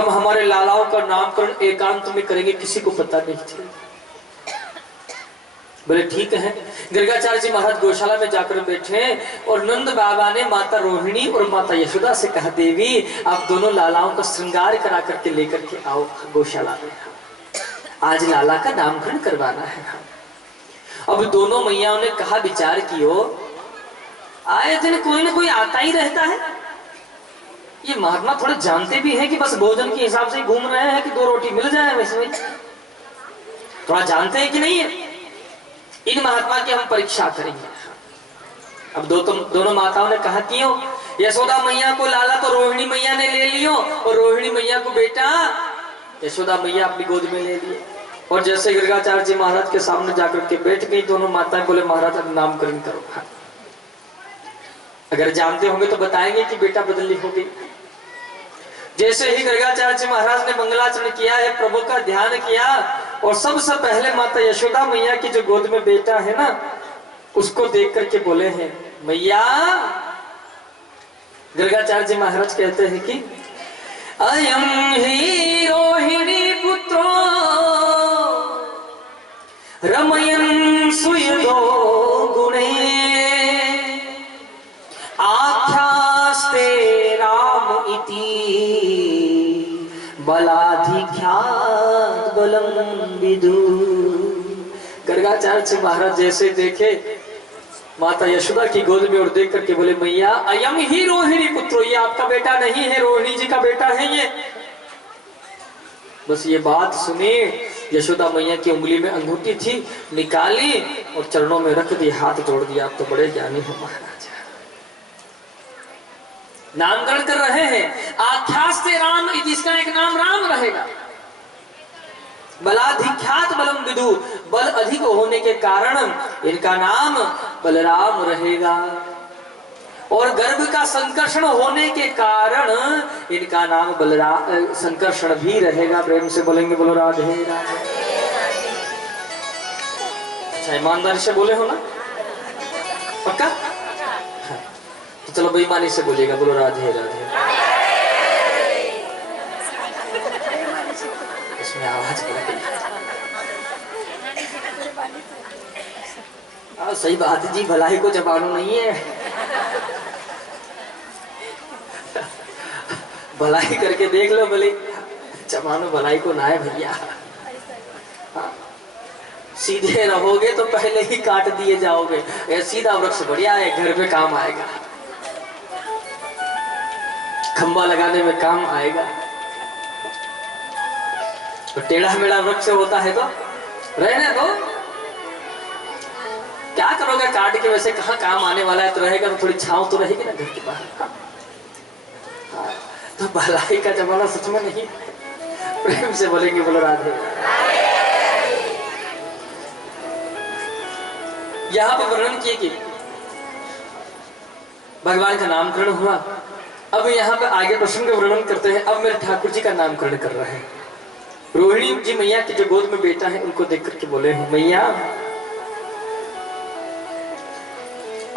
हम हमारे लालाओं का नामकरण एकांत में करेंगे, किसी को पता नहीं चले। बोले ठीक है। गर्गाचार्य जी महाराज गौशाला में जाकर बैठे और नंद बाबा ने माता रोहिणी और माता यशोदा से कहा, देवी आप दोनों लालाओं का श्रृंगार करा करके लेकर के आओ गौशाला में, आज लाला का नामकरण करवाना है। अब दोनों मैयाओं ने कहा, विचार कियो, आए दिन कोई ना कोई आता ही रहता है, ये महात्मा थोड़े जानते भी हैं कि बस भोजन के हिसाब से घूम रहे हैं कि 2 रोटी मिल जाए, वैसे थोड़ा जानते हैं कि नहीं है। इन महात्मा की हम परीक्षा करेंगे। अब दोनों माताओं ने कहा, क्यों? यशोदा मैया को लाला तो रोहिणी मैया ने ले लियो और रोहिणी मैया को बेटा यशोदा मैया अपनी गोद में ले लिए। और जैसे गर्गाचार्य जी महाराज के सामने जाकर के बैठ गई दोनों माताएं, बोले महाराज अब नामकरण करो। अगर जानते होंगे तो बताएंगे कि बेटा बदली हो गई। जैसे ही गर्गाचार्य जी महाराज ने मंगलाचरण किया है, प्रभु का ध्यान किया और सबसे पहले माता यशोदा मैया की जो गोद में बेटा है ना, उसको देख करके बोले हैं, मैया। गर्गाचार्य जी महाराज कहते हैं कि अयम ही रोहिणी पुत्रो रमयन सुयदो गुणे आख्यास्ते राम इति बलाधिख्यात बलम विदु। गर्गाचार्य जी महाराज जैसे देखे माता यशोदा की गोद में और देख करके बोले, मैया अयम ही रोहिणी पुत्रो, ये आपका बेटा नहीं है, रोहिणी जी का बेटा है ये। बस ये बात सुनी, यशोदा मैया की उंगली में अंगूठी थी, निकाली और चरणों में रख दी, हाथ जोड़ दिया। आप तो बड़े ज्ञानी हो महाराज। नामकरण कर रहे हैं, आख्यास से राम, जिसका एक नाम राम रहेगा। बलाधिख्यात बलम विदु, बल अधिक होने के कारण इनका नाम बलराम रहेगा। और गर्भ का संकर्षण होने के कारण इनका नाम बलराम संकर्षण भी रहेगा। प्रेम से बोलेंगे बोलो राधे राधे। अच्छा ईमानदारी से बोले हो ना, पक्का? तो चलो बेईमानी से बोलिएगा, बोलो राधे राधे। इसमें आवाज सही बात है जी, भलाई को जबानो नहीं है। भलाई करके देख लो, भले जबानो भलाई को ना है भैया। सीधे रहोगे तो पहले ही काट दिए जाओगे। ये सीधा वृक्ष बढ़िया है, घर पे काम आएगा, खंबा लगाने में काम आएगा। तो टेढ़ा मेढ़ा वृक्ष होता है तो रहने दो, क्या करोगे काट के, वैसे कहाँ काम आने वाला है। तो रहेगा तो थोड़ी छांव तो रहेगी ना घर के बाहर। तो भलाई का जमाना सच में नहीं। प्रेम से बोलेंगे बोलो राधे। यहाँ पे वर्णन किए कि भगवान का नामकरण हुआ। अब यहाँ पे आगे प्रसंग वर्णन करते हैं। अब मेरे ठाकुर जी का नामकरण कर रहे हैं। रोहिणी जी मैया के जो गोद में बेटा है उनको देख करके बोले हैं, मैया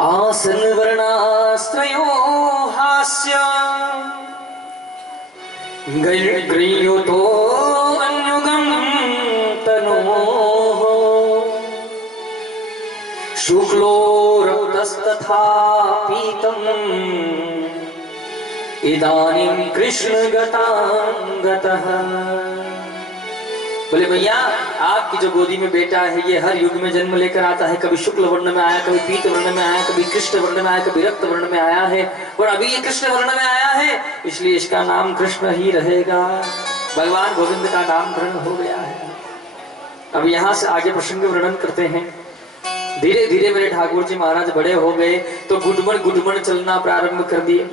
आसन वर्णाश्रयो हास्य गृह्यो तो अन्युगम तनो शुक्लो रक्तस्तथा पीतम इदानीं कृष्ण गतांगतः। बोले भैया आपकी जो गोदी में बेटा है ये हर युग में जन्म लेकर आता है। कभी शुक्ल वर्ण में आया, कभी पीत वर्ण में आया, कभी कृष्ण वर्ण में आया, कभी रक्त वर्ण में आया है, और अभी ये कृष्ण वर्ण में आया है, इसलिए इसका नाम कृष्ण ही रहेगा। भगवान गोविंद का नामकरण हो गया है। अब यहाँ से आगे प्रसंग वर्णन करते हैं। धीरे धीरे मेरे ठाकुर जी महाराज बड़े हो गए तो गुडमन गुडमन चलना प्रारंभ कर दिए।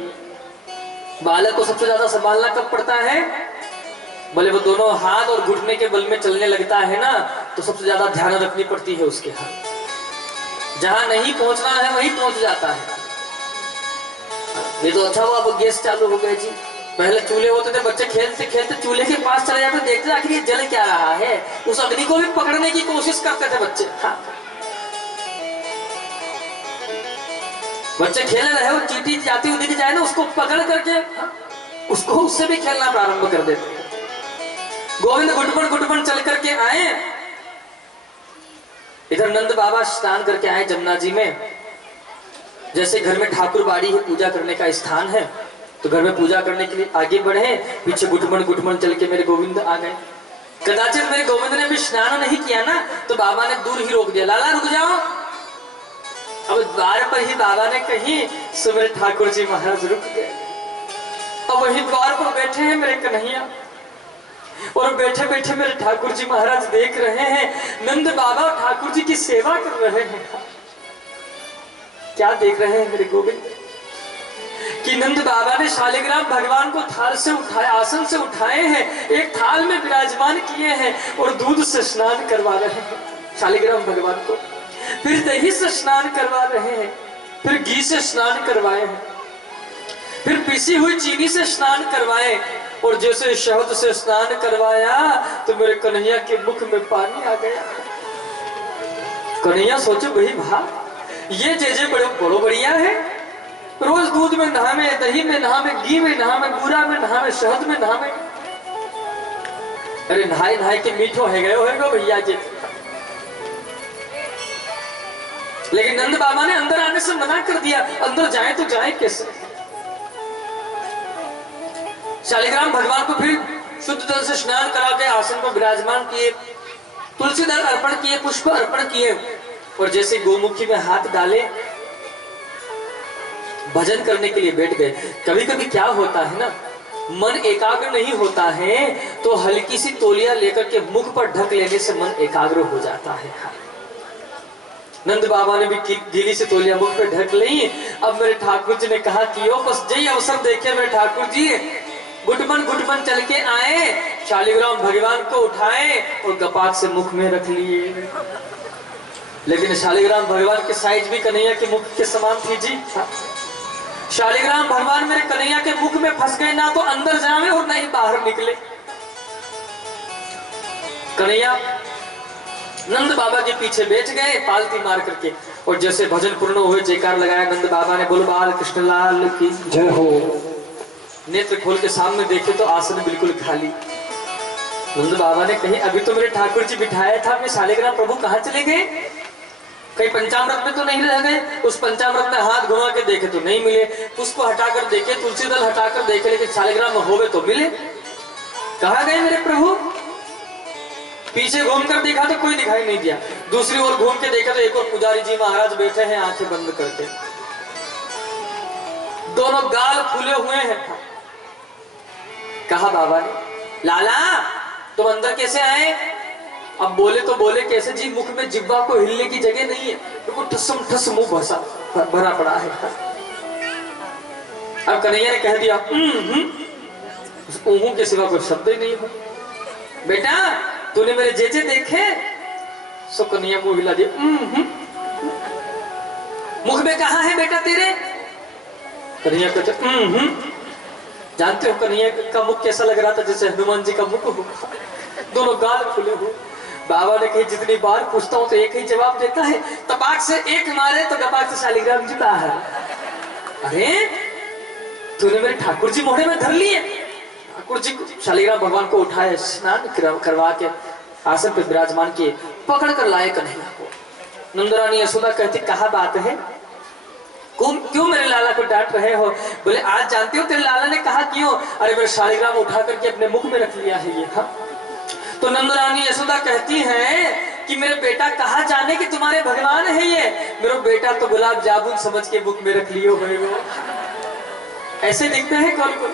बालक को सबसे ज्यादा संभालना कब पड़ता है? बोले वो दोनों हाथ और घुटने के बल में चलने लगता है ना, तो सबसे ज्यादा ध्यान रखनी पड़ती है उसके हाथ। जहां नहीं पहुंचना है वहीं पहुंच जाता है। ये तो अच्छा हुआ अब गैस चालू हो गए जी। पहले चूल्हे होते थे, बच्चे खेलते खेलते चूल्हे के पास चले जाते, देखते आखिर ये जल क्या रहा है, उस अग्नि को भी पकड़ने की कोशिश करते थे बच्चे। हाँ। बच्चे खेल रहे हो, चींटी जाती हुई दिख जाए ना, उसको पकड़ करके उसको उससे भी खेलना प्रारंभ कर देते। गोविंद घुटमन घुटमन चल करके आए। इधर नंद बाबा स्नान करके आए जमुना जी में। जैसे घर में ठाकुर बाड़ी है, पूजा करने का स्थान है, तो घर में पूजा करने के लिए आगे बढ़े, पीछे घुटमन घुटमन चल के मेरे गोविंद आ गए। कदाचित मेरे गोविंद ने भी स्नान नहीं किया ना, तो बाबा ने दूर ही रोक दिया, लाला रुक जाओ। अब द्वार पर ही बाबा ने कही सो मेरे ठाकुर जी महाराज रुक गए। अब वही द्वार पर बैठे हैं मेरे कन्हैया, और बैठे बैठे मेरे ठाकुर जी महाराज देख रहे हैं नंद बाबा ठाकुर जी की सेवा कर रहे हैं। क्या देख रहे हैं मेरे गोविंद कि नंद बाबा ने शालिग्राम भगवान को थाल से उठाए, आसन से उठाए हैं, एक थाल में विराजमान किए हैं और दूध से स्नान करवा रहे हैं शालिग्राम भगवान को, फिर दही से स्नान करवा रहे हैं, फिर घी से स्नान करवाए हैं, फिर पिसी हुई चीनी से स्नान करवाए, और जैसे शहद से स्नान करवाया तो मेरे कन्हैया के मुख में पानी आ गया। कन्हैया सोचे भाई भा ये जे बड़ो बढ़िया है, रोज दूध में नहावे, दही में नहावे, घी में नहावे, बूरा में नहावे, शहद में नहावे। अरे नहाए नहाए के मीठो है गए होगा भैया जी। लेकिन नंद बाबा ने अंदर आने से मना कर दिया, अंदर जाए तो जाए कैसे। शालिग्राम भगवान को फिर शुद्ध जल से स्नान करा के आसन पर विराजमान किए, तुलसी दल अर्पण किए, पुष्प अर्पण किए, और जैसे गोमुखी में हाथ डाले भजन करने के लिए बैठ गए। कभी कभी क्या होता है ना, मन एकाग्र नहीं होता है तो हल्की सी तौलिया लेकर के मुख पर ढक लेने से मन एकाग्र हो जाता है। नंद बाबा ने भी गीली से तौलिया मुख पर ढक ली। अब मेरे ठाकुर जी ने कहा कि यो बस जय अवसर देखे मेरे ठाकुर जी घुटमन घुटमन चल के आए, शालिग्राम भगवान को उठाए और गपाक से मुख में रख लिए। लेकिन शालिग्राम भगवान के साइज भी कन्हैया के मुख के समान थी जी। शालिग्राम भगवान मेरे कन्हैया के मुख में फंस गए, ना तो अंदर जावे और ना ही बाहर निकले। कन्हैया नंद बाबा के पीछे बैठ गए पालती मार करके, और जैसे भजन पूर्ण हुए जयकार लगाया नंद बाबा ने, बोल बाल कृष्ण लाल की जय हो। नेत्र खोल के सामने देखे तो आसन बिल्कुल खाली। नंद बाबा ने कही अभी तो मेरे ठाकुर जी बिठाया था, मैं शालिग्राम प्रभु कहाँ चले गए, कहीं पंचामृत में तो नहीं रह गए। उस पंचामृत में हाथ घुमा के देखे तो नहीं मिले, पुष्प हटाकर देखे, तुलसी दल हटाकर देखे, लेकिन शालिग्राम में होवे तो मिले। कहाँ गए मेरे प्रभु। पीछे घूमकर देखा तो कोई दिखाई नहीं दिया, दूसरी ओर घूम के देखा तो एक और पुजारी जी महाराज बैठे हैं आंखें बंद करके, दोनों गाल फूले हुए हैं। कहा बाबा ने, लाला तुम अंदर कैसे आए। अब बोले तो बोले कैसे जी, मुख में जिब्बा को हिलने की जगह नहीं है, तो ठसम ठस मुंह भरा पड़ा है। अब कन्हैया ने कह दिया ऊहू के सिवा कोई शब्द ही नहीं हो। बेटा तूने मेरे जेजे देखे। सो कन्हैया मुंह हिला दिया। मुख में कहा है बेटा तेरे। कन्हैया कहते जानते हो कन्हैया का मुख कैसा लग रहा था, जैसे हनुमान जी का मुख हो, दोनों गाल खुले हुए। बाबा ने कही जितनी बार पूछता हूं तो एक ही जवाब देता है, तपाक से एक मारे तो गपाक से शालिग्राम जी बाहर। अरे तूने मेरे ठाकुर जी मोहरे में धर लिए। ठाकुर जी शालिग्राम भगवान को उठाए, स्नान करवा के आसन पे विराजमान किए, पकड़ कर लाए कन्हैया को। नंदरानी यशोदा कहती कहा बात है, क्यों मेरे लाला को डांट रहे हो। बोले आज जानते हो तेरे लाला ने कहा क्यों। अरे मेरे शालिग्राम उठा करके अपने मुख में रख लिया है ये। हाँ तो नंदरानी यशोदा कहती हैं कि मेरे बेटा कहा जाने कि तुम्हारे भगवान है ये, मेरा बेटा तो गुलाब जामुन समझ के मुख में रख लियो होगा। ऐसे दिखते हैं कौन कौन।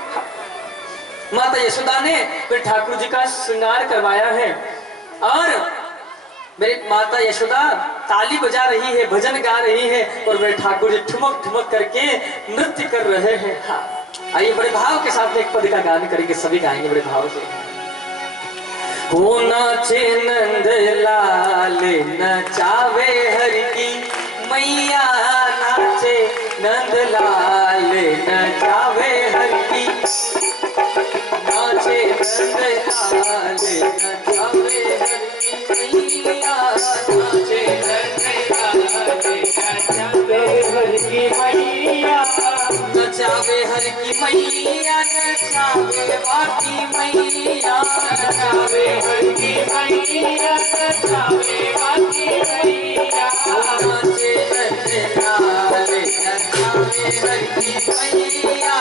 माता यशोदा ने मेरे ठाकुर जी का श्रृंगार करवाया है, और मेरी माता यशोदा ताली बजा रही है, भजन गा रही है, और मेरे ठाकुर जी ठुमक ठुमक करके नृत्य कर रहे हैं। हाँ आइए बड़े भाव के साथ एक पद का गान करेंगे, सभी गाएंगे बड़े भाव से। हो नाचे नंद लाल नचावे हर की मैया, नाचे नंद लाल नचावे हर की, नाचे नंद लाल नचावे हर की मैया, नाचे नंद लाल नचावे हर की मैया, नचावे हर की मैया, नचावे बाकी मैया, नचावे हर की मैया नचावे बाकी मैया नाचे नंदलाल नचावे हर की मैया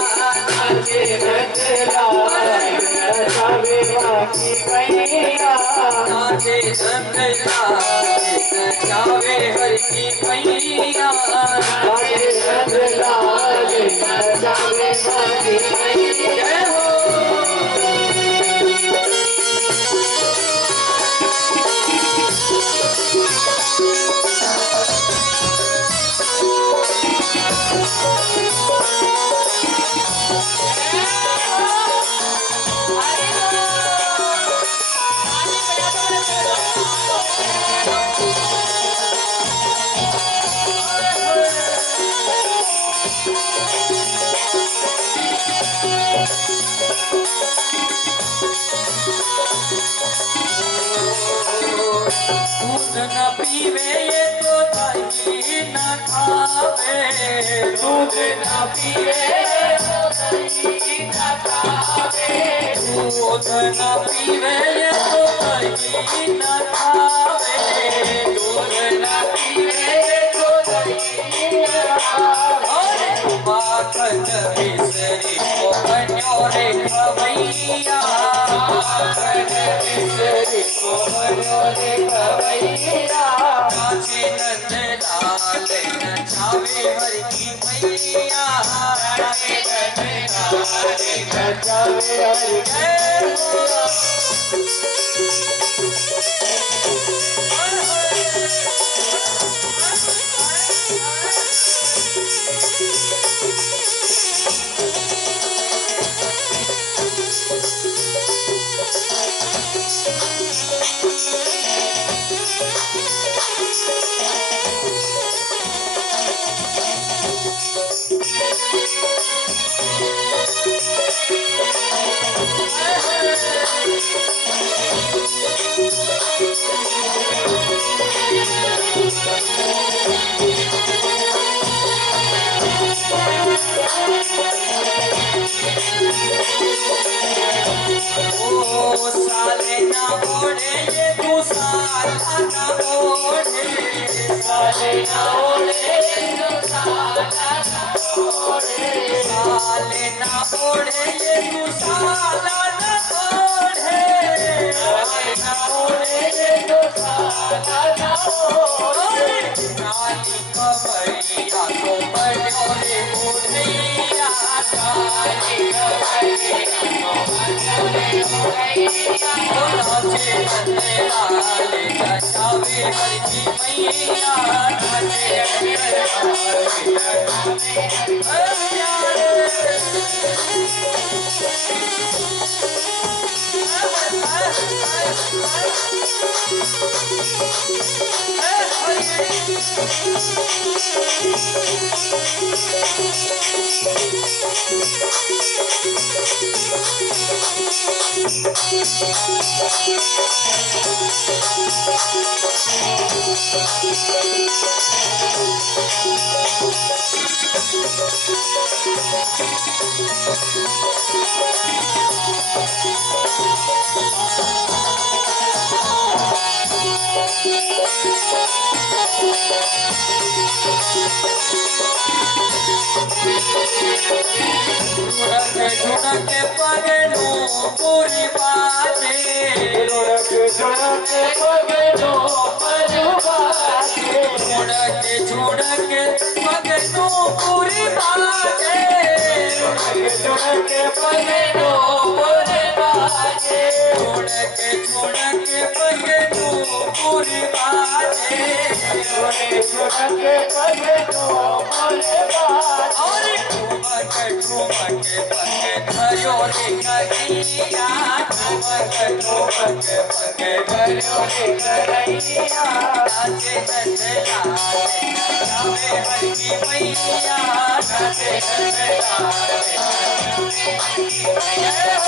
नाचे नंदलाल नचावे बाकी मैया नाचे नंदलाल नचावे हर की मैया नाचे नंदलाल नचावे बाकी मैया जय हो। दूध न पीवे ये तो दही न खावे दूध न पीवे तो दही न खावे दूध न पीवे ये तो दही न खावे दूध न पीवे तो दही न खावे माखन मिसरी को बन्यो रे खवैया माखन मिसरी को बन्यो रे खवैया नाचे नंदलाल नचावे हर की मैया नाचे नंदलाल नचावे हर की साले ना ओढ़े ये तू साला ना ओढ़े साले ना ओढ़े तो साला ना ओढ़े साले ना ओढ़े ये तू साला ना ओढ़े साले ना ओढ़े तो साला ना ओढ़े काली कमरिया तो बन्यो रे ओढ़ैया काली कमरिया तो बन्यो रे ओढ़ैया नाचे नंदलाल नचावे हर की मैया नाचे नंदलाल नचावे हर झुनक पगलू पूरी बाजे झुनक झुनक पगलो परवाजे झुनक झुनक पगलू पूरी बाजे झुनक पगलो परवाजे झुनक झुनक पगलू पूरी बाजे झुनक पगलो परवाजे और ठुमक ठुमक पग धरो रे करिया ठुमक ठुमक पग धरो रे करैया नाचे नंदलाल नचावे हर की मैया नाचे नंदलाल नचावे हर की मैया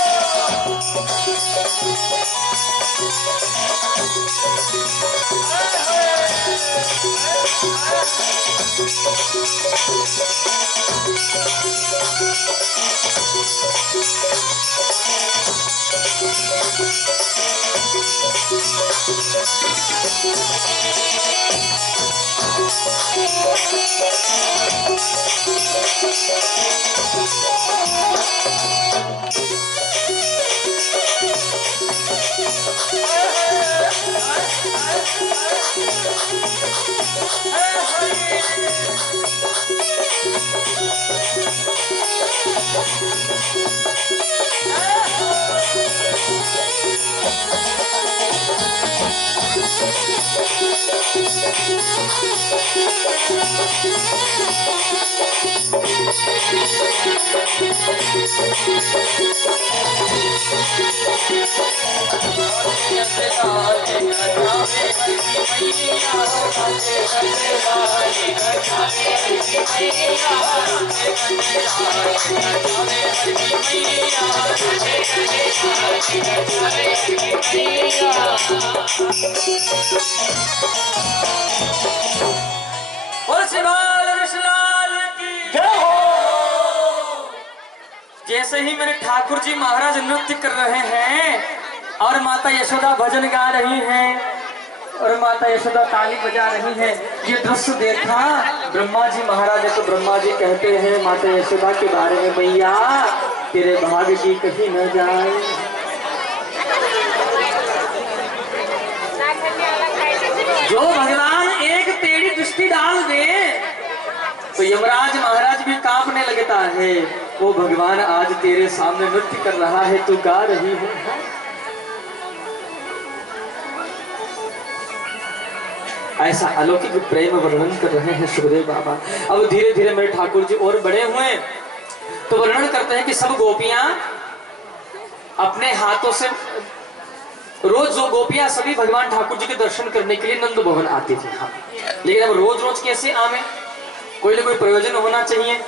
जैसे ही मेरे ठाकुर जी महाराज नृत्य कर रहे हैं और माता यशोदा भजन गा रही हैं और माता यशोदा ताली बजा रही है, ये दृश्य देखा ब्रह्मा जी महाराज है। तो ब्रह्मा जी कहते हैं माता यशोदा के बारे में, मैया तेरे भाग्य की कहीं न जाए। जो भगवान एक टेढ़ी दृष्टि डाल दे तो यमराज महाराज भी कांपने लगता है। वो भगवान आज तेरे सामने नृत्य कर रहा है, तू गा रही है। ऐसा अलौकिक प्रेम वर्णन कर रहे हैं सुखदेव बाबा। अब धीरे धीरे मेरे ठाकुर जी और बड़े हुए तो वर्णन करते हैं कि सब गोपियां अपने हाथों से रोज जो गोपियां सभी भगवान ठाकुर जी के दर्शन करने के लिए नंद भवन आती थी। हाँ, लेकिन अब रोज रोज कैसे आवे, कोई ना कोई प्रयोजन होना चाहिए।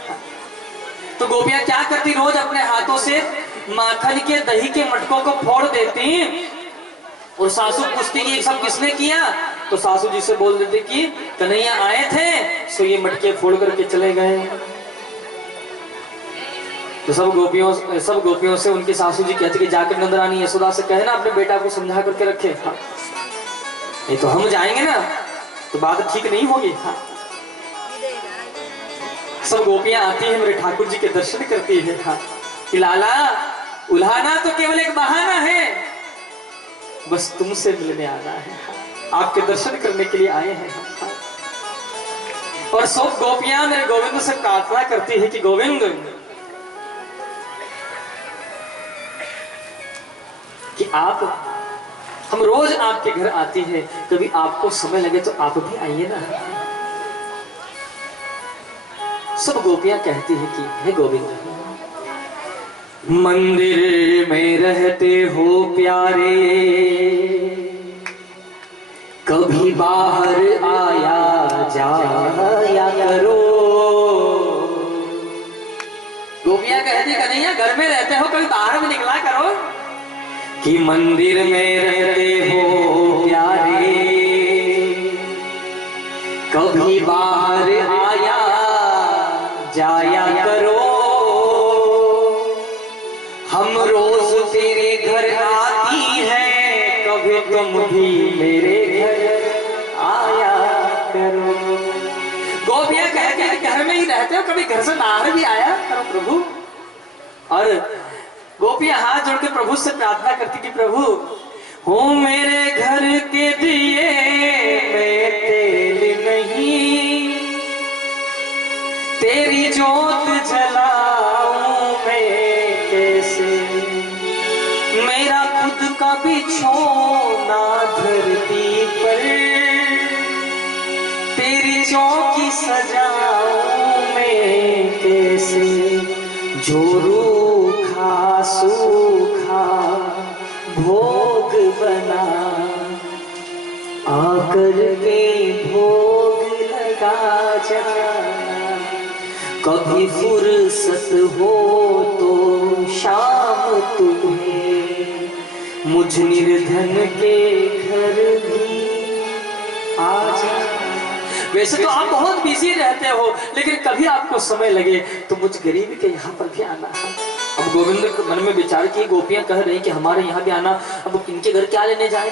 तो गोपियां क्या करती, रोज अपने हाथों से माखन के दही के मटकों को फोड़ देती और सासू पूछती कि ये सब किसने किया, तो सासू जी से बोल देते कि कन्हैया आए थे सो ये मटके फोड़ करके चले गए। तो सब गोपियों से उनकी सासू जी कहती कि जाकर नंदरानी यशोदा से कहना अपने बेटा को समझा करके रखे। हाँ, ये तो हम जाएंगे ना तो बात ठीक नहीं होगी। हाँ, सब गोपियां आती हैं, मेरे ठाकुर जी के दर्शन करती है। हाँ, कि लाला उल्हाना तो केवल एक बहाना है, बस तुमसे मिलने आना है, आपके दर्शन करने के लिए आए हैं। हाँ, और सब गोपियां मेरे गोविंद से प्रार्थना करती है कि गोविंद कि आप, हम रोज आपके घर आती हैं, कभी आपको समय लगे तो आप भी आइए ना। सब गोपियां कहती है कि हे गोविंद, मंदिर में रहते हो प्यारे, कभी बाहर आया जाया करो। गोपियां कहती कन्हैया घर में रहते हो, कभी बाहर भी निकला करो। कि मंदिर में रहते हो प्यारे, कभी बाहर आया जाया करो। हम रोज तेरे घर आती हैं, कभी तुम भी मेरे घर आया करो। गोपियां कहती हैं घर में ही रहते हो, कभी घर से बाहर भी आया करो प्रभु। और गोपियां हाथ जोड़ के प्रभु से प्रार्थना करती कि प्रभु हो मेरे घर के दिए में तेल नहीं, तेरी जोत जलाऊं मैं कैसे, मेरा खुद का बिछोना धरती पर, तेरी चौकी सजाऊं मैं कैसे, जो रूखा सूखा भोग बना आकर के भोग लगा जा। कभी फुर्सत हो तो शाम तुम्हें मुझ निर्धन के घर भी आ जा। वैसे तो आप बहुत बिजी रहते हो, लेकिन कभी आपको समय लगे तो मुझ गरीब के यहाँ पर भी आना है। अब गोविंद मन में विचार किए, गोपियां कह रही कि हमारे यहाँ भी आना, अब इनके घर क्या लेने जाए।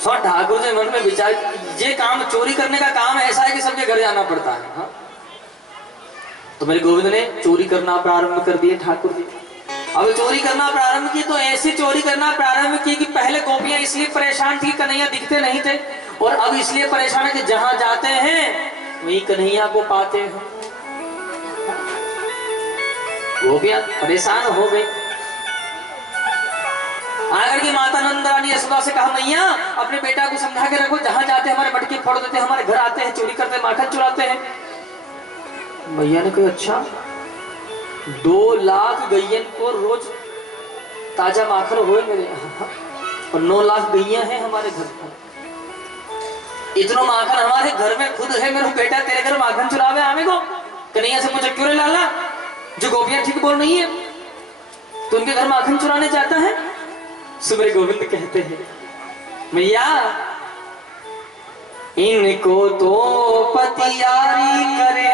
सौ ठाकुर जी मन में विचार, ये काम चोरी करने का काम ऐसा है कि सबके घर जाना पड़ता है। हाँ? तो मेरे गोविंद ने चोरी करना प्रारंभ कर दिए ठाकुर जी। अब चोरी करना प्रारंभ की तो ऐसी चोरी करना प्रारंभ की कि पहले गोपियां इसलिए परेशान थी, कन्हैया दिखते नहीं थे, और अब इसलिए परेशान है कि जहां जाते हैं वही कन्हैया को पाते हैं। गोपियां परेशान हो गई। आकर के माता नंदरानी यशोदा से कहा, मैया अपने बेटा को समझा के रखो, जहां जाते हमारे मटके फोड़ देते, हमारे घर आते हैं, चोरी करते, माखन चुराते हैं। मैया ने कहा, अच्छा 2 लाख गैयन को रोज ताजा माखन हुए मेरे यहाँ, और 9 लाख गैया हैं हमारे घर पर। इतना माखन हमारे घर में खुद है, मेरा बेटा तेरे घर माखन चुरावे आवे को कन्हैया से मुझे क्यों रे लाला, जो गोपियां ठीक बोल रही है, तो उनके घर माखन चुराने जाता है। सुबह गोविंद कहते हैं, मैया इनको तो पतियारी करे।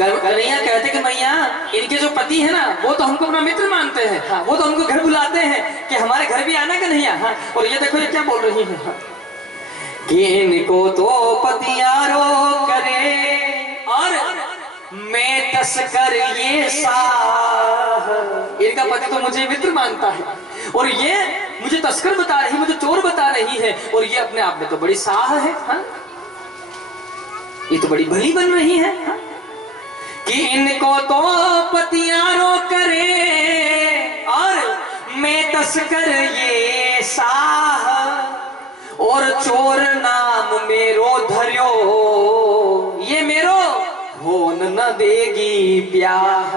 कन्हैया कहते कि मैया इनके जो पति है ना, वो तो हमको अपना मित्र मानते हैं। हाँ, वो तो हमको घर बुलाते हैं कि हमारे घर भी आना कन्हैया। हाँ, और ये देखो ये क्या बोल रही है, हाँ, कि इनको तो पतियारो करे और मैं तस्कर ये साह। इनका पति तो मुझे मित्र मानता है, और ये मुझे तस्कर बता रही, मुझे चोर बता रही है, और ये अपने आप में तो बड़ी साह है। हाँ? ये तो बड़ी भली बन रही है। हाँ? कि इनको तो पतियारो करे और मैं तस्कर ये साह, और चोर नाम मेरो धर्यो, ये मेरो होन न देगी ब्याह।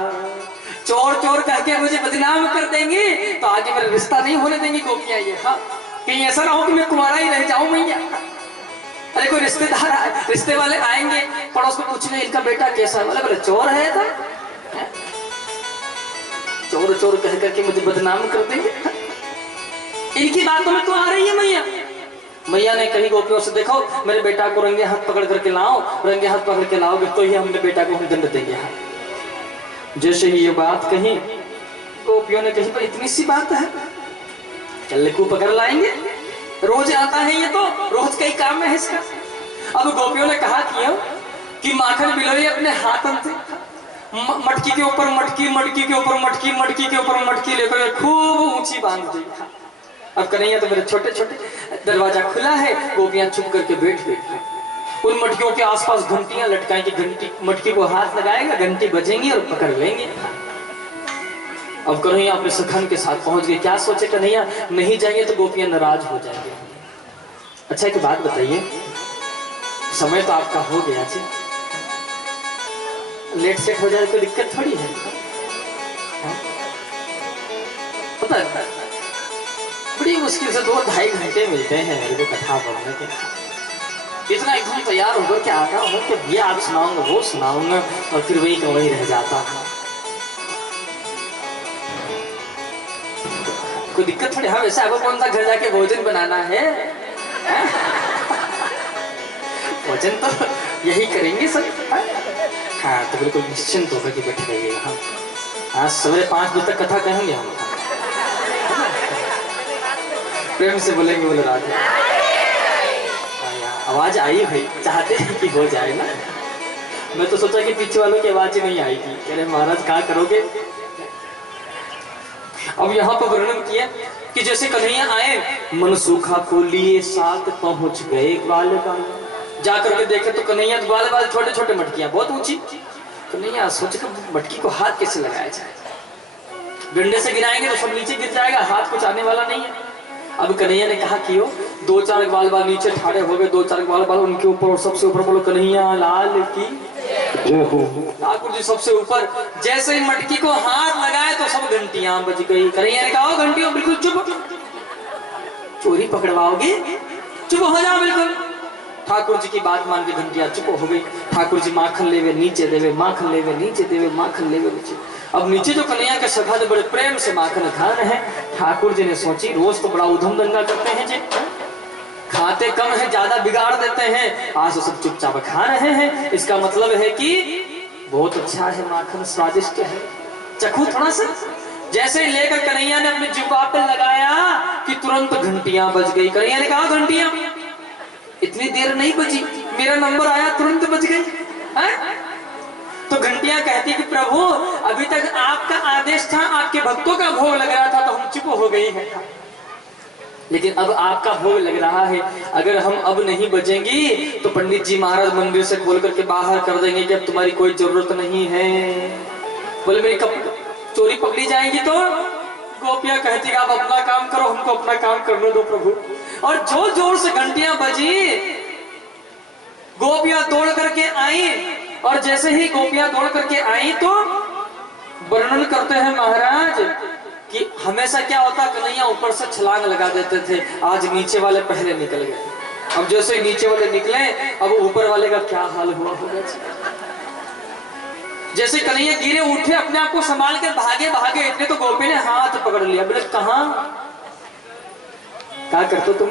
चोर चोर कह के मुझे बदनाम कर देंगे तो आगे मेरा रिश्ता नहीं होने देंगी गोपियां ये। हाँ, कहीं ऐसा ना हो कि मैं कुमारा ही रह जाऊं मैया। अरे कोई रिश्तेदार, रिश्ते वाले आएंगे, पड़ोस को पूछने इनका बेटा कैसा है, बोले चोर है था, चोर चोर कह करके मुझे बदनाम कर देंगे। इनकी बातों में तो आ रही है मैया। मैया ने कही गोपियों से, देखो मेरे बेटा को रंगे हाथ पकड़ करके लाओ, रंगे हाथ पकड़ के लाओगे तो ही हमने बेटा को हम दंड देंगे। जैसे ही ये बात कही गोपियों ने कही, पर इतनी सी बात है, चल को पकड़ लाएंगे, रोज आता है ये तो, रोज कई काम है इसका। अब गोपियों ने कहा कि माखन बिलोई अपने हाथों से, मटकी के ऊपर मटकी, मटकी के ऊपर मटकी, मटकी के ऊपर मटकी लेकर खूब ऊंची बांध दी। अब कन्हैया तो मेरे छोटे छोटे, दरवाजा खुला है, गोपियां चुप करके बैठ गई। उन मटकियों के आसपास घंटियां लटकाएंगी, घंटी मटकी को हाथ लगाएगा, घंटी बजेंगी और पकड़ लेंगे। अब कन्हैया अपने सखन के साथ पहुंच गए। क्या सोचे कन्हैया, नहीं जाएंगे तो गोपियां नाराज हो जाएंगे। अच्छा एक बात बताइए, समय तो आपका हो गया जी, लेट सेट हो जाए तो दिक्कत थोड़ी है। पता है बड़ी मुश्किल से 2-2.5 घंटे मिलते हैं मेरे को कथा पढ़ने के। इतना एकदम तैयार होकर के आता हूँ कि ये आज सुनाऊंगा, वो सुनाऊंगा, और फिर वही का वही रह जाता है। कोई दिक्कत थोड़ी। हाँ, वैसे आपको कौन सा घर जाके भोजन बनाना है? भोजन तो यही करेंगे सब। हाँ, तो बिल्कुल निश्चिंत होकर के बैठ रहिएगा। हाँ, आज सवेरे 5 बजे तक कथा कहेंगे हम। प्रेम से बोलेंगे, बोले राधे। आवाज आई भाई, चाहते हैं कि हो जाए ना। मैं तो सोचा कि पीछे वालों की आवाज ही नहीं आएगी। कह रहे महाराज क्या करोगे। अब यहाँ पर वर्णन किया कि जैसे कन्हैया आए, मनसूखा को लिए साथ पहुंच गए ग्वाल बाल। जाकर के देखे तो कन्हैया ग्वाल बाल छोटे छोटे मटकियां बहुत ऊंची। कन्हैया सोचे कि मटकी को हाथ कैसे लगाया जाए, डंडे से गिराएंगे तो सब नीचे गिर जाएगा, हाथ कुछ आने वाला नहीं है। अब कन्हैया ने कहा कि 2-4 ग्वाल बाल नीचे ठाड़े हो गए, 2-4 ग्वाल बाल उनके ऊपर, और सबसे ऊपर बोलो कन्हैया लाल की जय हो। ठाकुर जी सबसे ऊपर। जैसे ही मटकी को हाथ लगाए तो सब घंटियां बज गई। कन्हैया ने कहा, घंटियों बिल्कुल चुप, चोरी पकड़वाओगे, चुप हो जाओ बिल्कुल। ठाकुर जी की बात मान के घंटियां चुप हो गई। ठाकुर जी माखन लेवे नीचे देवे, माखन लेवे नीचे देवे, माखन लेवे नीचे। अब नीचे जो कन्हैया के सखा जो बड़े प्रेम से माखन खा रहे हैं, ठाकुर जी ने सोची रोज तो बड़ा उधम दंगा करते हैं जी, खाते कम है, ज्यादा बिगाड़ देते हैं, आज तो सब चुपचाप खा रहे हैं, इसका मतलब है कि बहुत अच्छा है माखन, स्वादिष्ट है, चखू थोड़ा सा। जैसे ही लेकर कन्हैया ने अपने जिह्वा पे लगाया कि तुरंत घंटियां बज गई। कन्हैया ने कहा घंटियां इतनी देर नहीं बजी, मेरा नंबर आया तुरंत बज गई है? तो घंटियां कहती कि प्रभु अभी तक आपका आदेश था, आपके भक्तों का भोग लग रहा था तो हम चुप हो गई है, लेकिन अब आपका भोग लग रहा है, अगर हम अब नहीं बजेंगी तो पंडित जी महाराज मंदिर से बोल करके बाहर कर देंगे कि अब तुम्हारी कोई जरूरत नहीं है। बोले मेरी चोरी पकड़ी जाएगी तो गोपियां कहती आप अपना काम करो, हमको अपना काम करने दो प्रभु। और जो जोर से घंटियां बजी, गोपियां दौड़ करके आई, और जैसे ही गोपियां दौड़ करके आई तो वर्णन करते हैं महाराज कि हमेशा क्या होता, कन्हैया ऊपर से छलांग लगा देते थे, आज नीचे वाले पहले निकल गए। अब जैसे ही नीचे वाले निकले, अब ऊपर वाले का क्या हाल हुआ होगा। जैसे कन्हैया गिरे उठे, अपने आप को संभाल के भागे भागे, इतने तो गोपी ने हाथ पकड़ लिया। बोले कहाँ क्या करते तुम,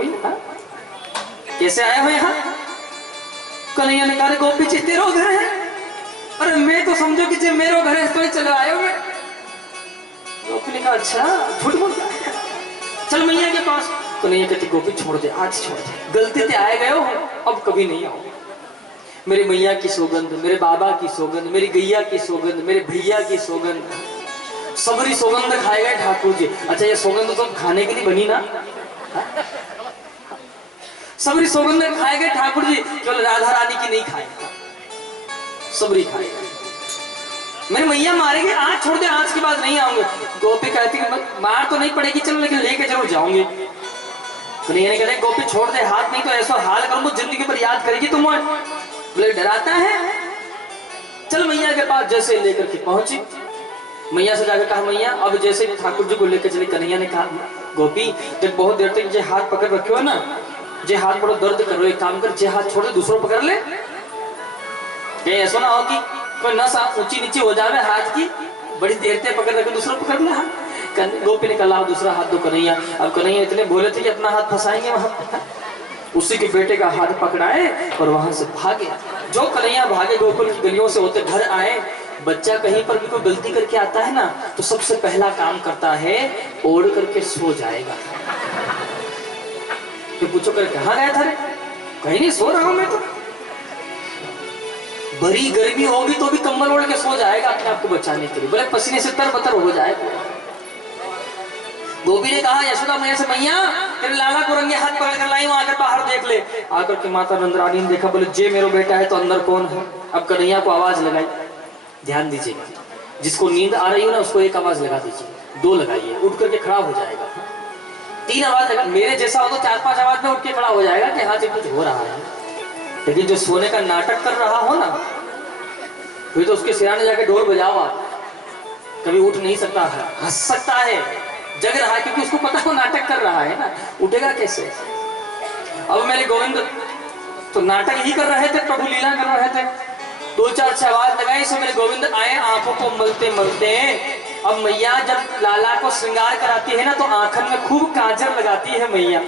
कैसे आए हो यहाँ? कन्हैया ने कहा गोपी जी तेरा घर है। अरे मैं तो समझो कि जे मेरा घर है तो ही चले आए हो। गोपी ने कहा अच्छा झूठ बोल रहा है, चल मैया के पास। कन्हैया कहती गोपी छोड़ दे, आज छोड़ दे, गलती से आए गए हो, अब कभी नहीं आओ। मेरे मैया की सौगंध, मेरे बाबा की सौगंध, मेरी गैया की सौगंध, मेरे भैया की सौगंध, सबरी सौगंध खाए गए ठाकुर जी। अच्छा ये सौगंध तो खाने के लिए बनी ना, सबरी सौगंध खाए गए ठाकुर जी, केवल राधा रानी की नहीं खाए, सबरी खाए। मेरी मैया मारेगी, आज छोड़ दे, आज के बाद नहीं आऊंगे। गोपी कहती मार तो नहीं पड़ेगी चलो, लेकिन लेके जरूर जाऊंगी। कन्हैया ने कहते गोपी छोड़ दे हाथ, नहीं तो ऐसा हाल करूंगा जिंदगी पर याद करेगी तुम। बोले डराता है, चल मैया के पास। जैसे लेकर के पहुंची, मैया से जाकर कहा मैया अब जैसे ठाकुर जी को लेकर चले। कन्हैया ने कहा गोपी जब बहुत देर तक ये हाथ पकड़ रखे हो ना, जे हाथ बड़ा दर्द कर रहे, एक काम कर, जे हाथ छोड़ दे दूसरों पकड़ ले। ऐसा ना हो कि कोई नस ऊंची नीचे हो जावे हाथ की, बड़ी देर तक पकड़ रखे दूसरों पकड़ ले हाथ। गोपी ने कहा दूसरा हाथ दो कन्हैया। अब कन्हैया इतने बोले थे कि अपना हाथ फंसाएंगे वहां, उसी के बेटे का हाथ पकड़ाए और वहां से भागे। जो कन्हैया भागे गोकुल की गलियों से होते घर आए। बच्चा कहीं पर भी कोई गलती करके आता है ना, तो सबसे पहला काम करता है ओढ़ करके सो जाएगा। तो पूछो कर कहाँ गया था रे? कहीं नहीं, सो रहा हूं मैं तो। बड़ी गर्मी होगी तो भी कंबल ओढ़ के सो जाएगा अपने आप को बचाने के लिए, बोले पसीने से तरबतर हो जाएगा। गोपी ने कहा यशोदा मैया से मैया तेरे लाला को रंगे हाथ पकड़ कर लाई हूं, आकर बाहर देख ले। आकर के माता नंदरानी ने देखा, बोले जे मेरा बेटा है तो अंदर कौन है। अब कन्हैया को आवाज लगाई, ध्यान दीजिएगा, जिसको नींद आ रही हो ना उसको एक आवाज लगा दीजिए, दो लगाइए, उठ करके खड़ा हो जाएगा। तीन आवाज लगा, मेरे जैसा हो तो 4-5 आवाज में उठ के खड़ा हो जाएगा कि हाँ जी कुछ हो रहा है। लेकिन जो सोने का नाटक कर रहा हो ना, फिर तो उसके सिराने जाके ढोल बजाओ आप, कभी उठ नहीं सकता है, हंस सकता है, जग रहा है, क्योंकि उसको पता हो नाटक कर रहा है ना, उठेगा कैसे। अब मेरे गोविंद तो नाटक ही कर रहे थे, प्रभु लीला कर रहे थे, 2-4 आवाज लगाई, सो मेरे गोविंद आए आंखों को मलते मलते। अब मैया जब लाला को श्रृंगार कराती है ना, तो आंखन में खूब काजल लगाती है मैया।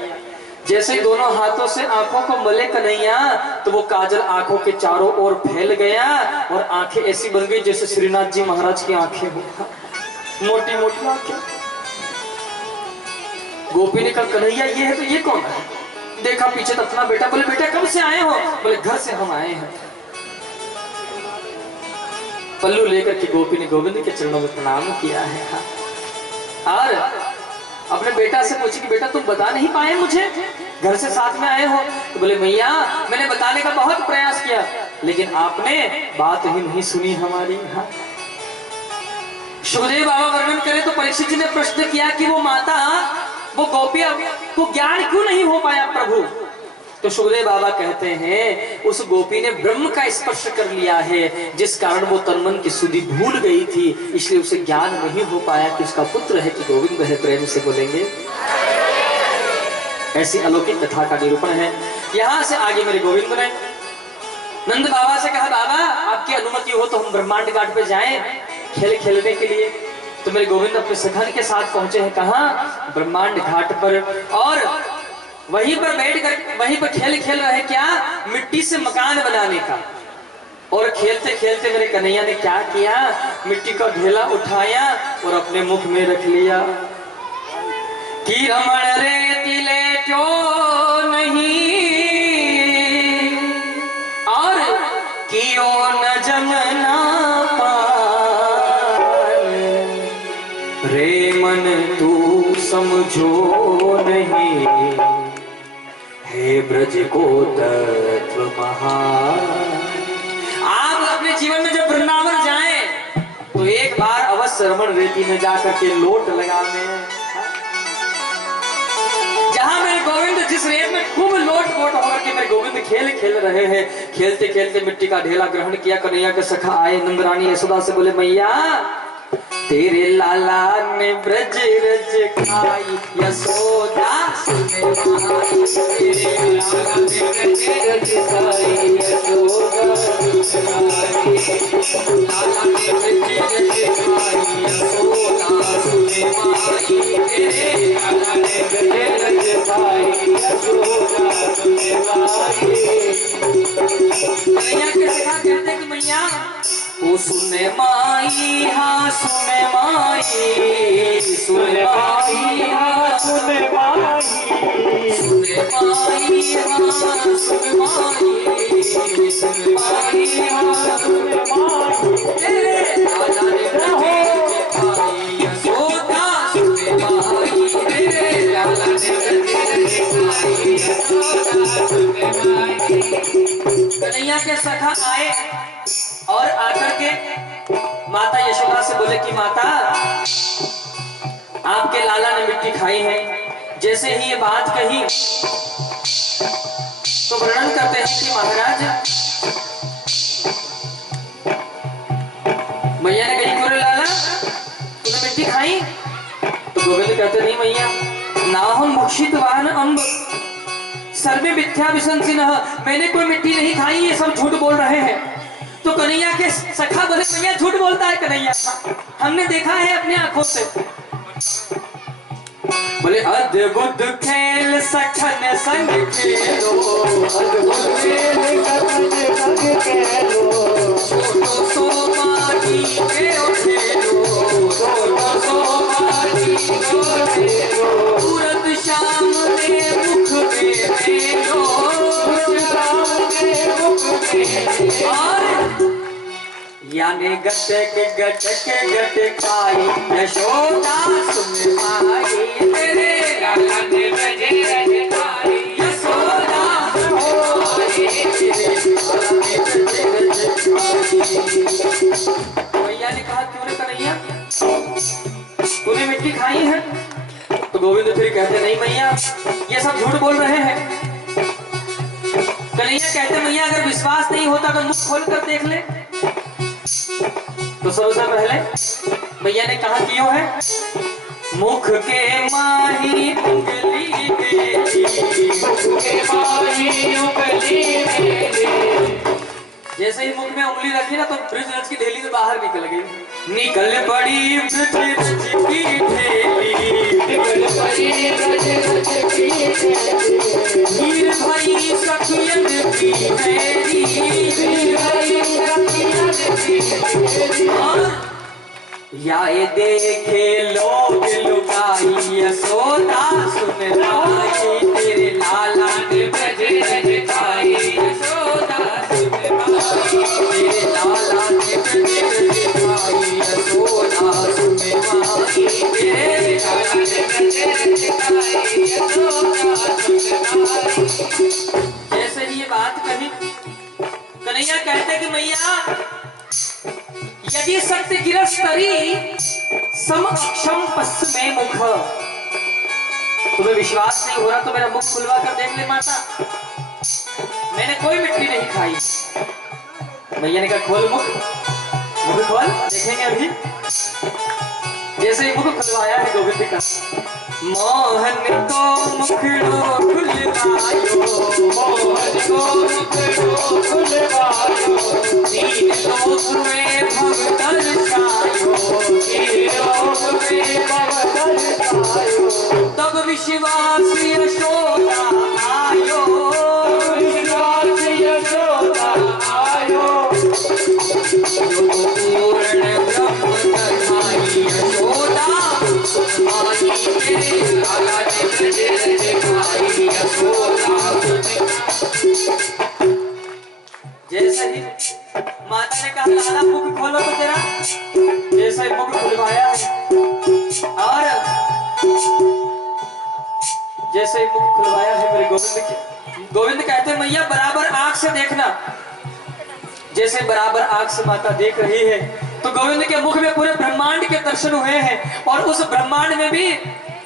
जैसे दोनों हाथों से आंखों को मले कन्हैया, तो वो काजल आंखों के चारों ओर फैल गया और आंखें ऐसी बन गई जैसे श्रीनाथ जी महाराज की आंखें हो, मोटी मोटी आंखें। गोपी ने कहा कन्हैया ये है तो ये कौन है? देखा पीछे तो अपना बेटा। बोले बेटा कब से आए हो? बोले घर से हम आए हैं। पल्लू लेकर के गोपी ने गोविंद के चरणों में प्रणाम किया है और अपने बेटा से पूछी कि बेटा तुम बता नहीं पाए मुझे, घर से साथ में आए हो? तो बोले मैया मैंने बताने का बहुत प्रयास किया, लेकिन आपने बात ही नहीं सुनी हमारी। सुखदेव बाबा वर्णन करें तो परीक्षित जी ने प्रश्न किया कि वो माता वो गोपियां को ज्ञान क्यों नहीं हो पाया प्रभु? तो सुखदेव बाबा कहते हैं उस गोपी ने ब्रह्म का स्पर्श कर लिया है, जिस कारण वो तन-मन की सुधि भूल गई थी, इसलिए उसे ज्ञान नहीं हो पाया कि उसका पुत्र है कि गोविंद है। प्रेम से बोलेंगे। ऐसी अलौकिक कथा का निरूपण है। यहां से आगे मेरे गोविंद ने नंद बाबा से कहा बाबा आपकी अनुमति हो तो हम ब्रह्मांड घाट पे जाएं खेल खेलने के लिए। तो मेरे गोविंद अपने सखन के साथ पहुंचे हैं कहाँ? ब्रह्मांड घाट पर। और वहीं पर बैठ कर वहीं पर खेल खेल रहे, क्या? मिट्टी से मकान बनाने का। और खेलते खेलते मेरे कन्हैया ने क्या किया, मिट्टी का ढेला उठाया और अपने मुख में रख लिया कि रमण रे तिले क्यों नहीं और कियो न जमना पार, रे मन तू समझो नहीं, हे ब्रज को तत्व महान। आप अपने जीवन में जब वृंदावन जाएं तो एक बार अवश्य रमण रेती में जाकर के लोट लगाने, जहां मेरे गोविंद जिस रेत में खूब लोट पोट होकर के मेरे गोविंद खेल रहे हैं। खेलते खेलते मिट्टी का ढेला ग्रहण किया। कन्हैया के सखा आए, नंद रानी यशोदा से बोले मैया तेरे लाला ने ब्रज रज खाई, यशोदा सुने माई, तेरे लाला ने ब्रज रज खाई, यशोदा सुने माई, लाला ने ब्रज रज खाई, यशोदा सुने माई, तेरे लाला ने ब्रज रज खाई, यशोदा सुने माई। कन्हैया के सखा कहते कि मैया ओ सुने माई, हाँ सुने माई, सुने माई, हाँ सुने माई, सुने माई, हाँ सुने माई, सुने माई, हाँ सुने माई, तेरे लाला ने ब्रज खाई, यशोदा सुने माई, तेरे लाला ने ब्रज खाई, यशोदा सुने माई। कन्हैया के सखा आए और आकर के माता यशोदा से बोले कि माता आपके लाला ने मिट्टी खाई है। जैसे ही ये बात कही तो वर्णन करते हैं कि महाराज मैया ने कही क्यों लाला तूने मिट्टी खाई? तो गोविंद कहते नहीं मैया, ना हम मुक्षित वाहन अम्ब सर्वे मिथ्या विसंसिनः, मैंने कोई मिट्टी नहीं खाई, ये सब झूठ बोल रहे हैं। तो कन्हैया के सखा बोले मैया झूठ बोलता है कन्हैया, हमने देखा है अपने आंखों से। बोले अद्भुत खेल सखन संग खेलो, अद्भुत खेल सखन संग खेलो, सोतो सो माटी खेलो खेलो, सोतो सो माटी खेलो, सूरत शाम के मुख में खेलो, शाम के मुख में और यानी गटक गटक गटकाई, यशोदा सुन माई, तेरे लाला ने ब्रज रज खाई, यशोदा सुन माई, तेरे लाला ने ब्रज रज खाई। मैया ने कहा क्यों रे कन्हैया तूने मिट्टी खाई है? तो गोविंद फिर कहते नहीं मैया ये सब झूठ बोल रहे हैं। कन्हैया कहते मैया अगर विश्वास नहीं होता तो मुख खोल कर देख ले। तो सबसे पहले मैया ने कहा क्यों है, मुख के माही उंगली मेरी, मुख के माही उंगली मेरी, जैसे ही मुख में उंगली रखी ना तो ब्रज रज की ढेली से बाहर निकल गई। निकल पड़ी ब्रज रज की ढेली, निकल पड़ी ब्रज रज की ढेली, वीर भाई सखियन की मेरी, वीर भाई सखियन की मेरी, या ये देखे लोग लुकाई, यशोदा सुन माई, तेरे लाला ने ब्रज रज खाई, यशोदा सुन माई, तेरे लाला ने ब्रज रज खाई, यशोदा सुन माई, तेरे लाला ने ब्रज रज खाई, यशोदा सुन माई। जैसे ही ये बात कही कन्हैया कहते कि मैया यदि सत्य गिरस्तरी सम अक्षम पश्चिमे मुख, तुम्हें विश्वास नहीं हो रहा तो मेरा मुख खुलवा कर देख ले माता, मैंने कोई मिट्टी नहीं खाई। मैया ने कहा खोल मुख, मुख खोल देखेंगे अभी। जैसे ही मुख खुलवाया है गोविंद का, मोहन को मुखड़ो खुलवायो, मोहन को मुखड़ो खुलवायो, तीन लोक में भव दर्शायो, तीन लोक में भव दर्शायो, तब विश्वास यशोदा आयो, विश्वास यशोदा आयो, जैसे मुख खुलवाया है और जैसे मुख खुलवाया है मेरे गोविंद के, गोविंद कहते हैं मैया बराबर आंख से देखना। जैसे बराबर आंख से माता देख रही है तो गोविंद के मुख में पूरे ब्रह्मांड के दर्शन हुए हैं और उस ब्रह्मांड में भी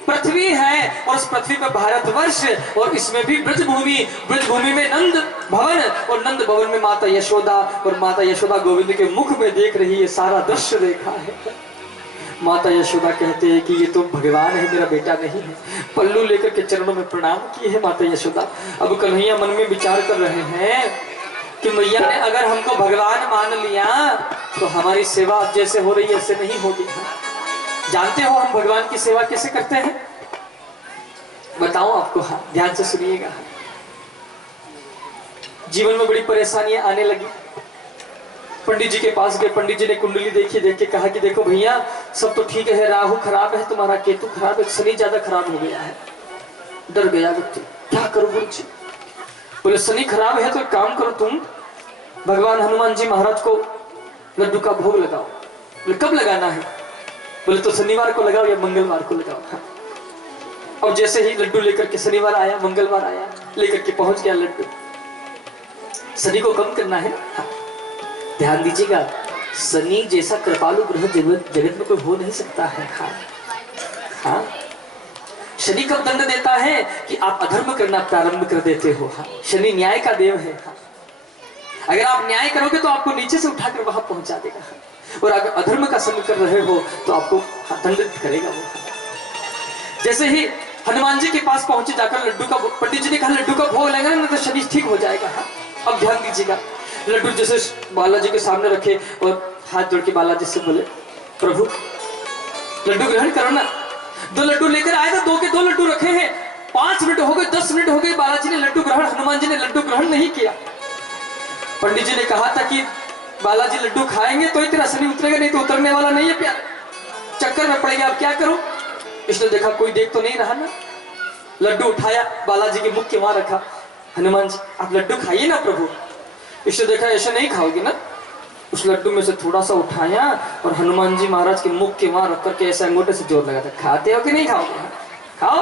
पृथ्वी है और उस पृथ्वी पर भारतवर्ष और इसमें भी ब्रजभूमि, ब्रजभूमि में नंद भवन और नंद भवन में माता यशोदा और माता यशोदा गोविंद के मुख में देख रही है, सारा दृश्य देखा है। माता यशोदा कहते हैं कि ये तो भगवान है, मेरा बेटा नहीं है। पल्लू लेकर के चरणों में प्रणाम किए है माता यशोदा। अब कन्हैया मन में विचार कर रहे हैं कि मैया ने अगर हमको भगवान मान लिया तो हमारी सेवा जैसे हो रही है ऐसे नहीं होगी। जानते हो हम भगवान की सेवा कैसे करते हैं, बताओ आपको। हाँ, ध्यान से सुनिएगा। जीवन में बड़ी परेशानियां आने लगी, पंडित जी के पास गए। पंडित जी ने कुंडली देखी, देख के कहा कि देखो भैया सब तो ठीक है, राहु खराब है तुम्हारा, केतु खराब है, शनि ज्यादा खराब हो गया है। डर गया व्यक्ति, क्या करूं गुरु जी? बोले शनि खराब है तो एक काम करो, तुम भगवान हनुमान जी महाराज को लड्डू का भोग लगाओ। बोले कब लगाना है? बोले तो शनिवार को लगाओ या मंगलवार को लगाओ। हाँ। और जैसे ही लड्डू लेकर के शनिवार आया, मंगलवार आया, लेकर के पहुंच गया लड्डू। शनि को कम करना है। हाँ। ध्यान दीजिएगा, शनि जैसा कृपालु ग्रह जगत में कोई हो नहीं सकता है। हाँ। हाँ। शनि कब दंड देता है कि आप अधर्म करना प्रारंभ कर देते हो। हाँ। शनि न्याय का देव है। हाँ। अगर आप न्याय करोगे तो आपको नीचे से उठाकर वहां पहुंचा देगा। हाँ। और अगर अधर्म का संग कर रहे हो तो आपको दंडित करेगा वो। जैसे ही हनुमान जी के पास पहुंचे, जाकर लड्डू का, पंडित जी ने कहा लड्डू का भोग लगेगा ना तो शनि ठीक हो जाएगा। हाँ। अब ध्यान दीजिएगा, लड्डू जैसे बालाजी के सामने रखे और हाथ जोड़ के बालाजी से बोले प्रभु लड्डू ग्रहण करो ना। 2 लड्डू लेकर आए थे, 2 के 2 लड्डू रखे हैं। 5 मिनट हो गए, 10 मिनट हो गए, बालाजी ने लड्डू ग्रहण, हनुमान जी ने लड्डू ग्रहण नहीं किया। पंडित जी ने कहा था कि बालाजी लड्डू खाएंगे तो ही तेरा शनि उतरेगा, नहीं तो उतरने वाला नहीं है प्यार, चक्कर में पड़ेगा। अब क्या करो? इसने देखा कोई देख तो नहीं रहा ना, लड्डू उठाया, बालाजी के मुख के वहां रखा। हनुमान जी आप लड्डू खाइए ना प्रभु। इसने देखा ऐसा नहीं खाओगे ना, उस लड्डू में से थोड़ा सा उठाया और हनुमान जी महाराज के मुख के वहां रख करके ऐसा अंगूठे से जोर लगा था, खाते हो कि नहीं खाओगे? खाओ।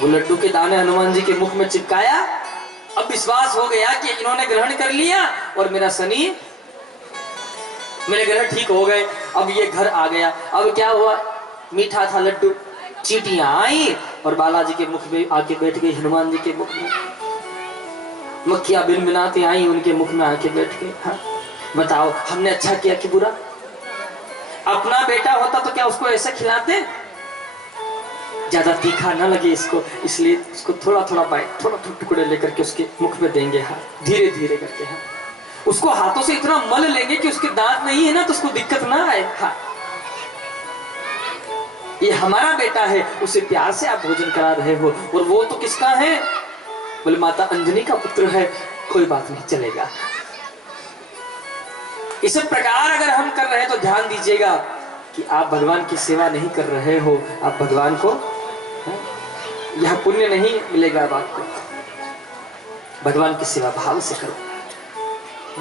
वो लड्डू के दाने हनुमान जी के मुख में चिपकाया। अब विश्वास हो गया कि इन्होंने ग्रहण कर लिया और मेरा शनि, मेरे ग्रह ठीक हो गए। अब ये घर आ गया। अब क्या हुआ, मीठा था लड्डू, चींटियां आई और बालाजी के मुख में आके बैठ गई, हनुमान जी के मुख में। मक्खियां बिनबिनाती आई, उनके मुख में आके बैठ गई। हाँ। बताओ हमने अच्छा किया कि बुरा? अपना बेटा होता तो क्या उसको ऐसा खिलाते? ज्यादा तीखा ना लगे इसको, इसलिए उसको थोड़ा थोड़ा बाइट, थोड़ा थोड़ा टुकड़े लेकर के उसके मुख में देंगे। हाँ। धीरे धीरे करके। हाँ। उसको हाथों से इतना मल लेंगे कि उसके दांत नहीं है ना तो उसको दिक्कत ना आए। हाँ। ये हमारा बेटा है, उसे प्यार से आप भोजन करा रहे हो। और वो तो किसका है? बोले माता अंजनी का पुत्र है, कोई बात नहीं चलेगा। इस प्रकार अगर हम कर रहे हैं तो ध्यान दीजिएगा कि आप भगवान की सेवा नहीं कर रहे हो, आप भगवान को, यह पुण्य नहीं मिलेगा। अब आपको भगवान की सेवा भाव से करो।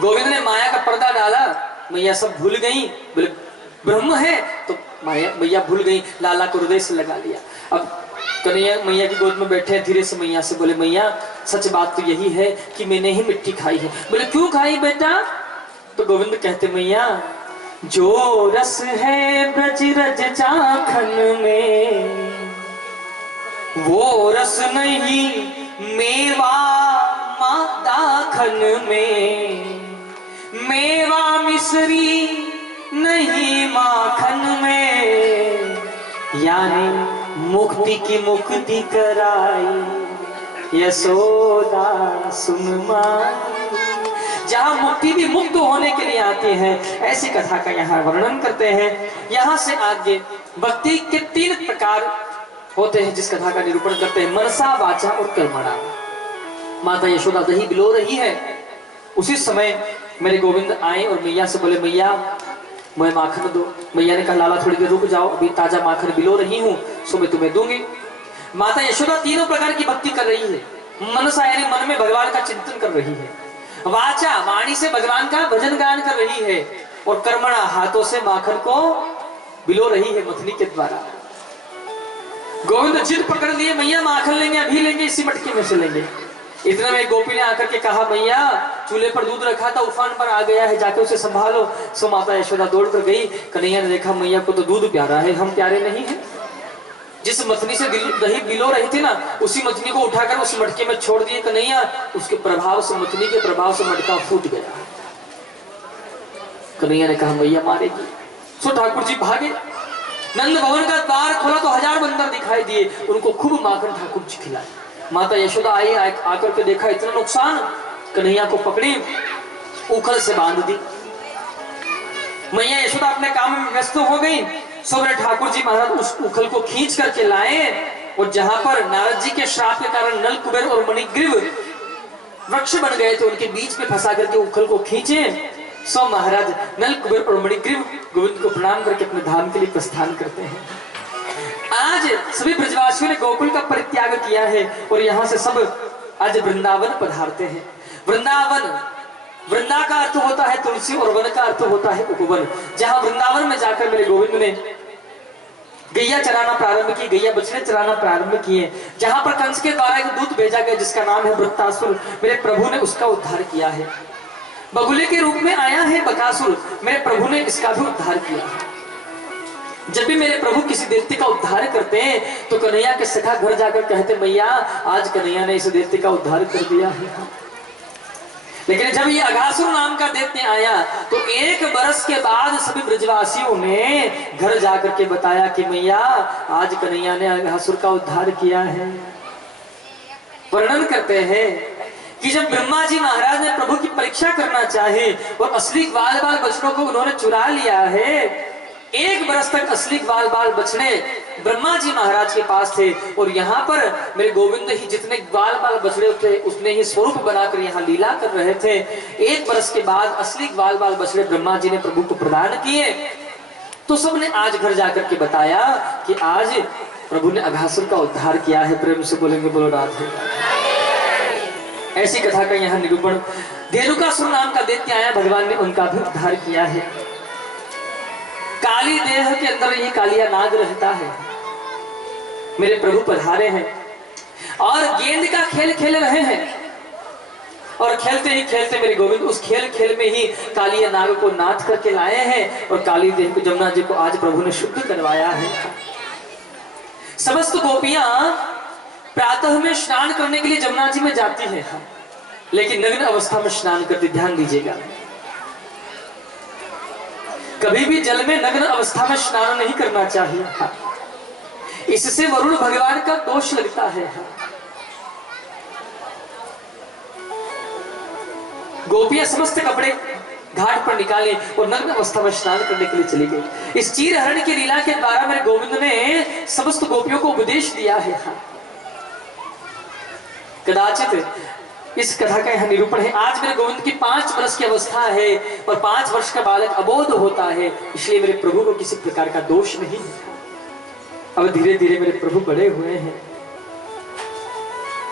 गोविंद ने माया का पर्दा डाला, मैया सब भूल गई। बोले ब्रह्म है तो मैया भूल गई, लाला को हृदय से लगा लिया। अब कन्हैया मैया की गोद में बैठे, धीरे से मैया से बोले मैया सच बात तो यही है कि मैंने ही मिट्टी खाई है। बोले क्यों खाई बेटा? तो गोविंद कहते मैया जो रस है ब्रज रज चाखन में वो रस नहीं मेवा दाखन में, मेवा मिश्री नहीं माखन में, यानी मुक्ति की मुक्ति कराई यशोदा सुन माई। जहां मुक्ति भी मुक्त होने के लिए आते हैं, ऐसी कथा का यहाँ वर्णन करते हैं। यहाँ से आगे भक्ति के 3 प्रकार होते हैं जिस कथा का निरूपण करते हैं, मनसा, वाचा और कर्मणा। माता यशोदा दही बिलो रही है, उसी समय मेरे गोविंद आए और मैया से बोले मैया मुझे माखन दो। मैया ने कहा लाला थोड़ी देर रुक जाओ, अभी ताजा माखन बिलो रही हूँ, सो मैं तुम्हें दूंगी। माता यशोदा 3 प्रकार की भक्ति कर रही है। मनसा यानी मन में भगवान का चिंतन कर रही है। वाचा वाणी से भगवान का भजन गान कर रही है और कर्मणा हाथों से माखन को बिलो रही है मथनी के द्वारा। गोविंद जिद पकड़ लिए, मैया माखन लेंगे, अभी लेंगे, इसी मटके में से लेंगे। इतना में गोपी ने आकर के कहा, मैया चूल्हे पर दूध रखा था, उफान पर आ गया है, जाके उसे संभालो। सो माता यशोदा दौड़ कर गई। कन्हैया ने देखा मैया को तो दूध प्यारा है, हम प्यारे नहीं है। जिस मथनी से दही बिलो रही थी ना, उसी मथनी को उठाकर उस मटके में छोड़ दिए कन्हैया। उसके प्रभाव से, मथनी के प्रभाव से मटका फूट गया। कन्हैया ने कहा मैया मारेगी। सो ठाकुर जी भागे। नंद भवन का द्वार खोला तो 1000 बंदर दिखाई दिए। उनको खूब माखन ठाकुर जी खिलाए। माता यशोदा आई, आकर के देखा इतना नुकसान, कन्हैया को पकड़ी, उखल से बांध दी। मैया यशोदा अपने काम में व्यस्त हो गई। सोबरे ठाकुर जी महाराज उस उखल को खींच करके लाए और जहां पर नारद जी के श्राप के कारण नल कुबेर और मणिग्रीव वृक्ष बन गए थे, उनके बीच में फंसा करके उखल को खींचे। सो महाराज नल कुबेर और मणिग्रीव गोविंद को प्रणाम करके अपने धाम के लिए प्रस्थान करते हैं। आज सभी ब्रजवासियों ने गोकुल का परित्याग किया है और यहाँ से सब आज वृंदावन पधारते हैं। वृंदावन, वृंदा का अर्थ होता है तुलसी और वन का अर्थ होता है उपवन। जहां वृंदावन में जाकर मेरे गोविंद ने गैया चराना प्रारंभ की, गैया बछड़े चराना प्रारंभ किए। जहां पर कंस के द्वारा एक दूत भेजा गया जिसका नाम है वृत्तासुर, मेरे प्रभु ने उसका उद्धार किया है। बगुले के रूप में आया है बकासुर, मेरे प्रभु ने इसका भी उद्धार किया है। जब भी मेरे प्रभु किसी दैत्य का उद्धार करते हैं तो कन्हैया के सखा घर जाकर कहते मैया आज कन्हैया ने इस दैत्य का उद्धार कर दिया है। लेकिन जब ये अघासुर नाम का दैत्य आया तो 1 बरस के बाद सभी ब्रजवासियों ने घर जाकर के बताया कि मैया आज कन्हैया ने अघासुर का उद्धार किया है। वर्णन करते हैं कि जब ब्रह्मा जी महाराज ने प्रभु की परीक्षा करना चाहे और असली ग्वाल बाल बछड़ों को उन्होंने चुरा लिया है, 1 बरस तक असली ग्वाल बाल बछड़े ब्रह्मा जी महाराज के पास थे और यहाँ पर मेरे गोविंद ही जितने ग्वाल बाल बछड़े थे उसने ही स्वरूप बनाकर यहाँ लीला कर रहे थे। 1 बरस के बाद असली ग्वाल बाल बछड़े ब्रह्मा जी ने प्रभु को प्रदान किए तो सबने आज घर जाकर के बताया कि आज प्रभु ने अघासुर का उद्धार किया है। प्रेम से बोलेंगे बोलो राधे। ऐसी कथा का यहाँ निरूपण। धेनुकासुर नाम का दैत्य आया, भगवान ने उनका भी उद्धार किया है। काली देह के अंदर ही कालिया नाग रहता है। मेरे प्रभु पधारे हैं और गेंद का खेल खेल रहे हैं और खेलते ही खेलते मेरे गोविंद उस खेल में ही कालिया नाग को नाथ करके लाए हैं और काली देह को जमुना जी को आज प्रभु ने शुद्ध करवाया है। समस्त गोपियां प्रातः में स्नान करने के लिए जमुना जी में जाती हैं, लेकिन नग्न अवस्था में स्नान करती। ध्यान दीजिएगा, कभी भी जल में नग्न अवस्था में स्नान नहीं करना चाहिए, इससे वरुण भगवान का दोष लगता है। गोपियां समस्त कपड़े घाट पर निकाले और नग्न अवस्था में स्नान करने के लिए चली गई। इस चीर हरण की लीला के द्वारा मेरे गोविंद ने समस्त गोपियों को उपदेश दिया है। कदाचित इस कथा का यह निरूपण है। आज मेरे गोविंद की 5 वर्ष की अवस्था है और 5 वर्ष का बालक अबोध होता है, इसलिए मेरे प्रभु को किसी प्रकार का दोष नहीं है। अब धीरे धीरे मेरे प्रभु बड़े हुए हैं।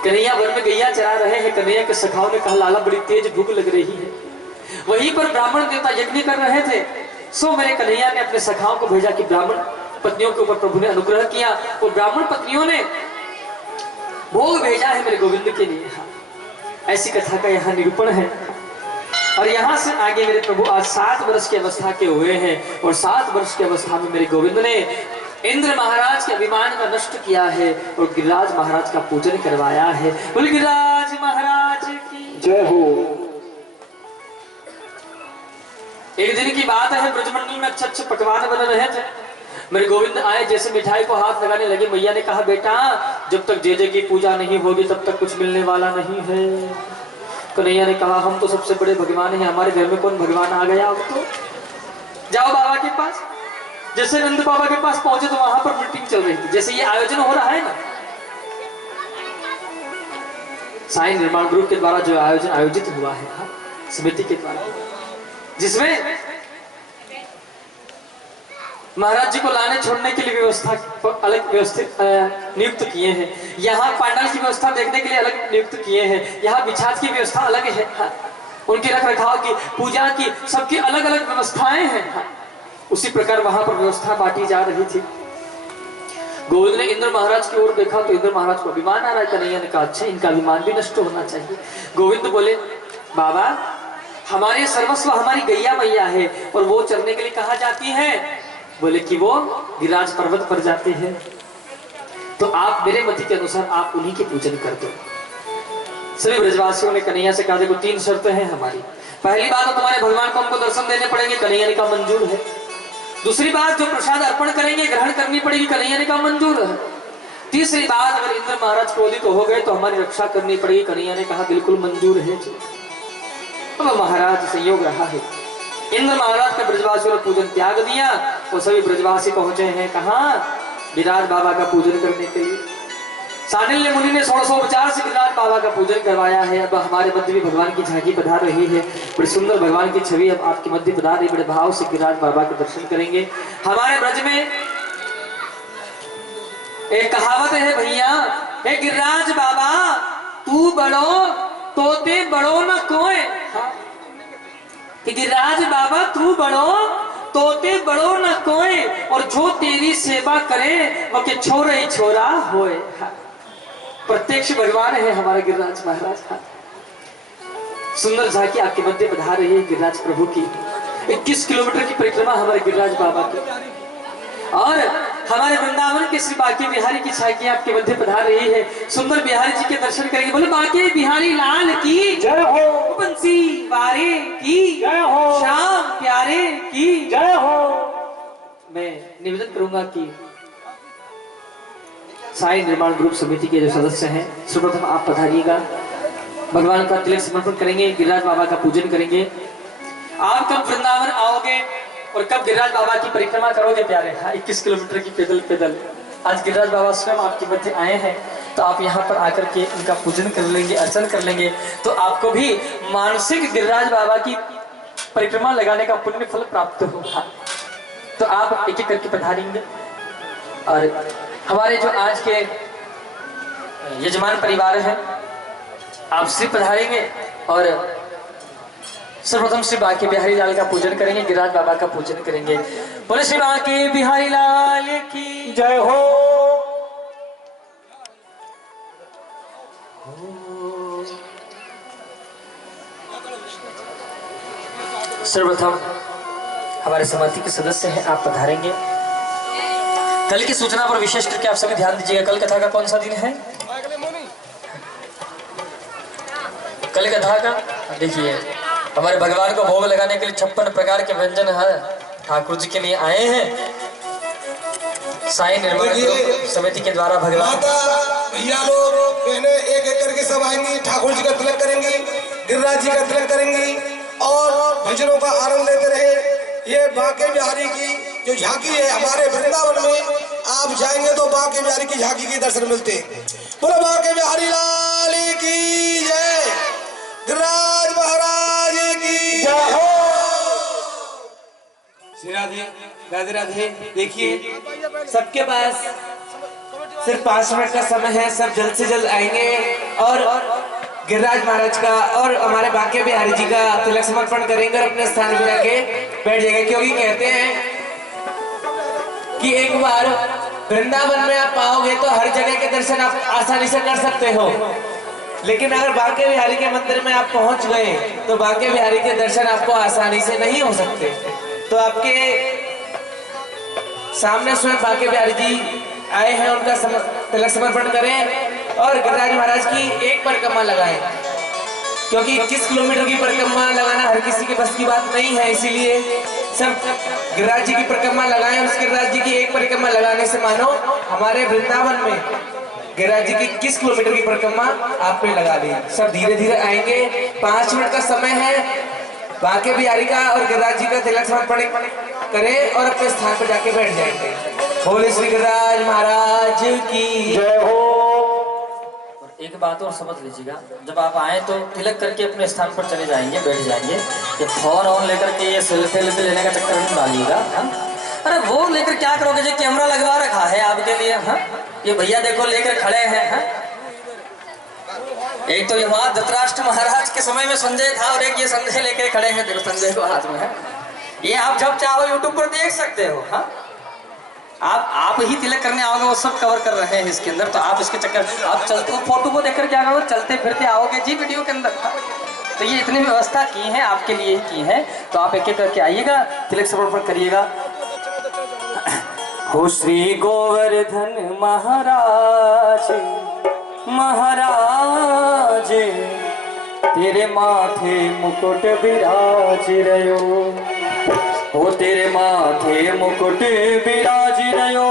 कन्हैया वन में गैया चरा रहे हैं। कन्हैया के सखाओं ने कहा लाला बड़ी तेज भूख लग रही है। वहीं पर ब्राह्मण देवता यज्ञ कर रहे थे। सो मेरे कन्हैया ने अपने सखाओं को भेजा कि ब्राह्मण पत्नियों के ऊपर प्रभु ने अनुग्रह किया और ब्राह्मण पत्नियों ने भोग भेजा है मेरे गोविंद के लिए। ऐसी कथा का यहाँ निरूपण है। और यहाँ से आगे मेरे प्रभु आज 7 वर्ष की अवस्था के हुए हैं और 7 वर्ष की अवस्था में मेरे गोविंद ने इंद्र महाराज के अभिमान का नष्ट किया है और गिरिराज महाराज का पूजन करवाया है। बोल गिरिराज महाराज की जय हो। एक दिन की बात है, ब्रजमंडल में अच्छे पकवान बन रहे थे। मेरे गोविंद आए, जैसे मिठाई को हाथ लगाने लगे, मैया ने कहा बेटा जब तक जे की पूजा नहीं होगी तब तक कुछ मिलने वाला नहीं है। कन्हैया ने कहा हम तो सबसे बड़े भगवान हैं, हमारे घर में कौन भगवान आ गया। अब तो जाओ बाबा के पास। जैसे नंद बाबा के पास पहुंचे तो वहां पर मीटिंग चल रही थी, जैसे ये आयोजन हो रहा है ना साईं निर्माण ग्रुप के द्वारा जो आयोजन आयोजित हुआ है समिति के द्वारा, जिसमें महाराज जी को लाने छोड़ने के लिए व्यवस्था अलग व्यवस्थित नियुक्त किए हैं। यहाँ पांडाल की व्यवस्था देखने के लिए अलग नियुक्त किए हैं। यहाँ बिछात की व्यवस्था अलग है। उनके रख रखाव की, पूजा की, सबकी अलग अलग व्यवस्थाएं हैं। उसी प्रकार वहां पर व्यवस्था बांटी जा रही थी। गोविंद ने इंद्र महाराज की ओर देखा तो इंद्र महाराज को अभिमान आ रहा है। कन्हैया ने कहा अच्छा इनका अभिमान भी नष्ट होना चाहिए। गोविंद बोले बाबा हमारे सर्वस्व हमारी गैया मैया है और वो चरने के लिए कहाँ जाती है? बोले कि वो गिरिराज पर्वत पर जाते हैं। तो आप मेरे मति के अनुसार आप उन्हीं के पूजन कर दो। सभी ब्रजवासियों ने कन्हैया से कहा देखो 3 शर्तें हैं हमारी। पहली बात तो तुम्हारे भगवान को हमको दर्शन देने पड़ेंगे, कन्हैया ने कहा मंजूर है। दूसरी बात जो प्रसाद अर्पण करेंगे ग्रहण करनी पड़ेगी, कन्हैया ने कहा मंजूर है। तीसरी बात अगर इंद्र महाराज क्रोधित हो गए तो हमारी रक्षा करनी पड़ेगी, कन्हैया ने कहा बिल्कुल मंजूर है। अब महाराज संयोग रहा है, इंद्र महाराज के ब्रजवासियों ने पूजन त्याग दिया और सभी ब्रजवासी पहुंचे हैं कहाँ? गिरिराज बाबा का पूजन करने के लिए। सांडिल्य मुनि ने 1650 से गिरिराज बाबा का पूजन करवाया है। अब हमारे मध्य भी भगवान की झांकी पधार रही है, बड़ी सुंदर भगवान की छवि अब आपके मध्य पधार रही। बड़े भाव से गिरिराज बाबा के दर्शन करेंगे। हमारे ब्रज में एक कहावत है भैया, हे गिरिराज बाबा तू बड़ो तोते बड़ो न कोई। गिरिराज बाबा तू बड़ो तोते बड़ो न कोई और जो तेरी सेवा करे वो के छोरे ही छोरा होए। प्रत्यक्ष भगवान है हमारा गिरिराज महाराज। सुंदर झांकी आपके मध्य पधार रही है गिरिराज प्रभु की। 21 किलोमीटर की परिक्रमा हमारे गिरिराज बाबा की और हमारे वृंदावन के श्री बांके बिहारी की झांकी आपके मध्य पधार रही है। सुंदर बिहारी जी के दर्शन करेंगे। बोले बांके बिहारी लाल की जय हो, बंसी वारे की जय हो, श्याम प्यारे की जय हो। मैं निवेदन करूंगा कि साई निर्माण ग्रुप समिति के जो सदस्य हैं सर्वप्रथम आप पधारिएगा, भगवान का तिलक समर्पण करेंगे, गिरिराज बाबा का पूजन करेंगे। आप कब वृंदावन आओगे और कब गिरिराज बाबा की परिक्रमा करोगे प्यारे? 21 किलोमीटर की पैदल आज गिरिराज बाबा स्वयं आपके मध्य आए हैं तो आप यहाँ पर आकर के उनका पूजन कर लेंगे, अर्चन कर लेंगे तो आपको भी मानसिक गिरिराज बाबा की परिक्रमा लगाने का पुण्य फल प्राप्त होगा। तो आप एक एक करके पधारेंगे और हमारे जो आज के यजमान परिवार है आप श्री पधारेंगे और सर्वप्रथम श्री बांके बिहारी लाल का पूजन करेंगे, गिरिराज बाबा का पूजन करेंगे। बोले श्री बांके बिहारी लाल की जय हो। सर्वप्रथम हमारे समिति के सदस्य हैं आप पधारेंगे। कल की सूचना पर विशेष करके आप सभी ध्यान दीजिएगा। कल कथा का कौन सा दिन है? कल कथा का देखिए हमारे भगवान को भोग लगाने के लिए 56 प्रकार के व्यंजन है ठाकुर जी के लिए आए हैं। साई निर्माण समिति के द्वारा भगवान भैया लोग बहने एक एक करके सब आएंगी, ठाकुर जी का तिलक करेंगी, गिरिराज जी का तिलक करेंगी और भजनों का आनंद लेते रहे। ये बांके बिहारी की जो झांकी है हमारे वृंदावन में आप जाएंगे तो बांके बिहारी की झांकी के दर्शन मिलते हैं। बोलो बांके बिहारी लाल की जय, गिरिराज महाराज की जय हो। श्री राधे राधे राधे। देखिए सबके पास सिर्फ 5 मिनट का समय है, सब जल्द से जल्द आएंगे और गिरिराज महाराज का और हमारे बांके बिहारी जी का तिलक समर्पण करेंगे और अपने स्थान पर जाके बैठ जाएंगे। क्योंकि कहते हैं कि एक बार वृंदावन में आप पाओगे तो हर जगह के दर्शन आप आसानी से कर सकते हो, लेकिन अगर बांके बिहारी के मंदिर में आप पहुंच गए तो बांके बिहारी के दर्शन आपको आसानी से नहीं हो सकते। तो आपके सामने स्वयं बांके बिहारी जी आए हैं, उनका तिलक समर्पण करें और गिरिराज महाराज की एक परिक्रमा लगाएं। क्योंकि 21 किलोमीटर की परिक्रमा लगाना हर किसी के बस की बात नहीं है, इसीलिए सब गिरिराज जी की परिक्रमा लगाएं। और उस गिरिराज जी की एक परिक्रमा लगाने से मानो हमारे वृंदावन में गिरिराज जी की 21 किलोमीटर की परिक्रमा आपने लगा दी। सब धीरे धीरे आएंगे, 5 मिनट का समय है। बांके बिहारी का और गिरिराज जी का तिलक समर्पण करें और अपने स्थान पर जाके बैठ जाएंगे। बोले श्री गिरिराज महाराज की जय हो। एक बात और समझ लीजिएगा, जब आप आए तो तिलक करके अपने स्थान पर चले जाएंगे, बैठ जाएंगे। ये फोन ऑन लेकर के ये सेल्फी लेने का चक्कर नहीं डालिएगा। अरे वो लेकर क्या करोगे? जो कैमरा लगवा रखा है आपके लिए। हाँ ये भैया देखो लेकर खड़े हैं। एक तो यहाँ धृतराष्ट्र महाराज के समय में संजय था और एक ये संजय लेके खड़े हैं, देखो संजय को हाथ में है। ये आप जब चाहो यूट्यूब पर देख सकते हो। हाँ, आप ही तिलक करने आओगे, वो सब कवर कर रहे हैं इसके अंदर, तो आप इसके चक्कर आप चलते हो फोटो को देखकर क्या करो, चलते फिरते आओगे जी वीडियो के अंदर। हाँ? तो ये इतनी व्यवस्था की है आपके लिए ही की है, तो आप एक एक करके आइएगा, तिलक समर्पण करिएगा। हो श्री गोवर्धन महाराज महाराज तेरे माथे मुकुट विराज रयो, ओ तेरे माथे मुकुट विराज रयो,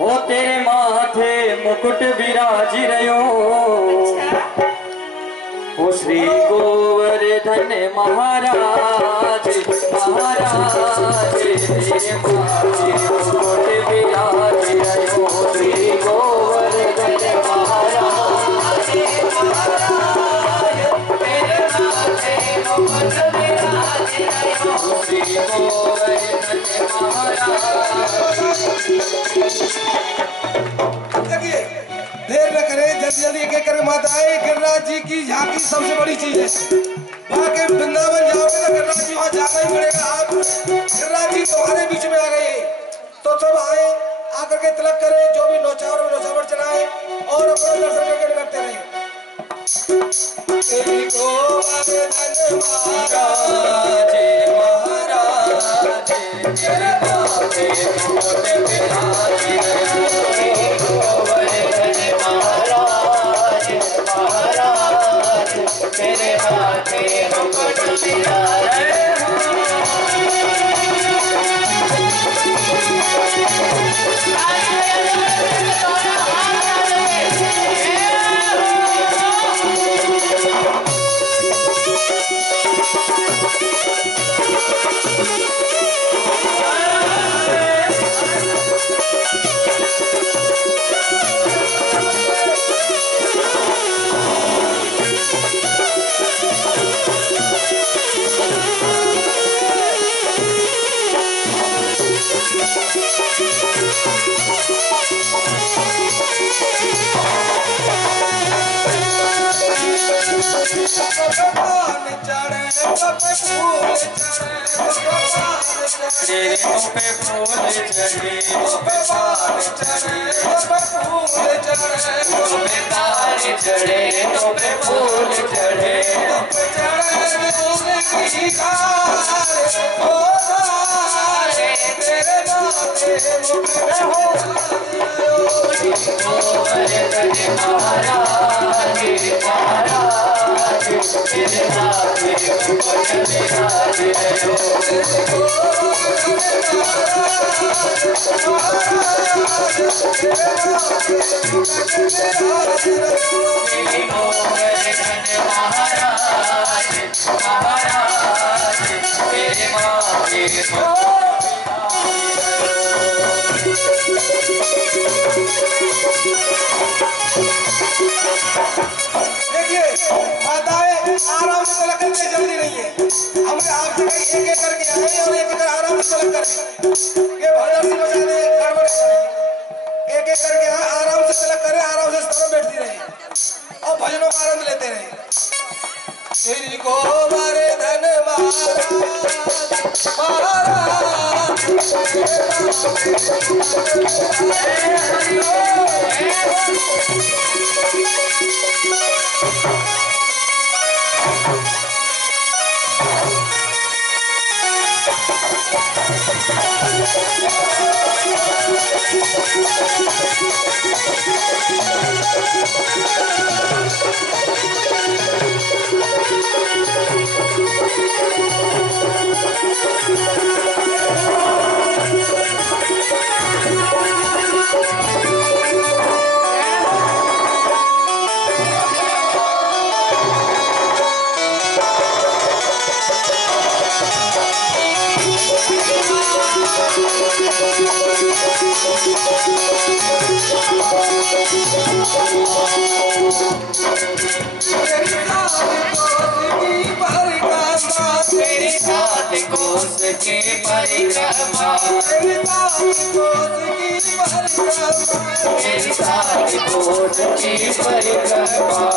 ओ तेरे माथे मुकुट विराज रयो। ओ श्री गोवर्धन महाराज महाराज तेरे माथे मुकुट विराज रयो, श्री गोवर्धन महाराज महाराज तेरे माथे मुकुट विराज रयो, श्री गोवर्धन महाराज। देखिए देर न करें, जल्दी जल्दी एक एक करके माताएं, गिरिराज जी की झांकी सबसे बड़ी चीज है। वहाँ के वृंदावन जाओगे तो गिरिराज जी वहाँ जाना ही पड़ेगा। आप गिरिराज जी तुम्हारे बीच में आ गए हैं, तो सब आए, आकर के तिलक करें, जो भी नौचावर नौचावर चलाए और अपना दर्शन करके करते रहे। श्री गोवर्धन महाराज महाराज तेरे माथे मुकुट विराज रयो, गोवर्धन महाराज महाराज तेरे माथे मुकुट विराज रयो। तेरे मुँह पे फूल चढ़े, मुँह पे बाल चढ़े, मुँह पे फूल चढ़े, मुँह पे बाल चढ़े, मुँह पे फूल चढ़े, मुँह पे चढ़े फूल की खारे, ओ सारे तेरे माथे मुकुट विराज रयो, गोवर्धन महाराज महाराज तेरे माथे मुकुट विराज रयो। देखिए माताएं आराम से तिलक करके जल्दी नहीं है, हमने आपसे एक एक करके आए और एक एक आराम से तिलक करें, ये भजन से बचा दे गड़बड़ करें। एक एक करके आराम से तिलक करें, आराम से स्थल बैठती रहे और भजनों का आनंद लेते रहे। श्री गोवर्धन महाराज कोस की परिक्रमा, मेरी सारी कोट की परिक्रमा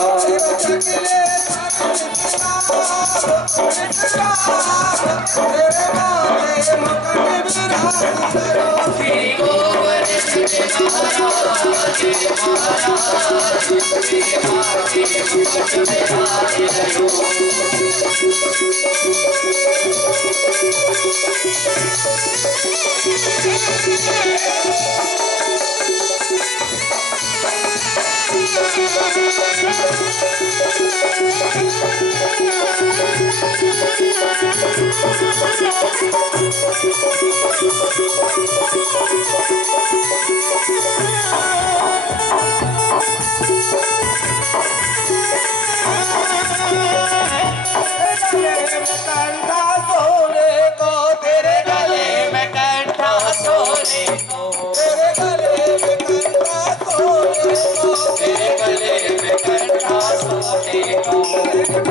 श्री गोवर्धन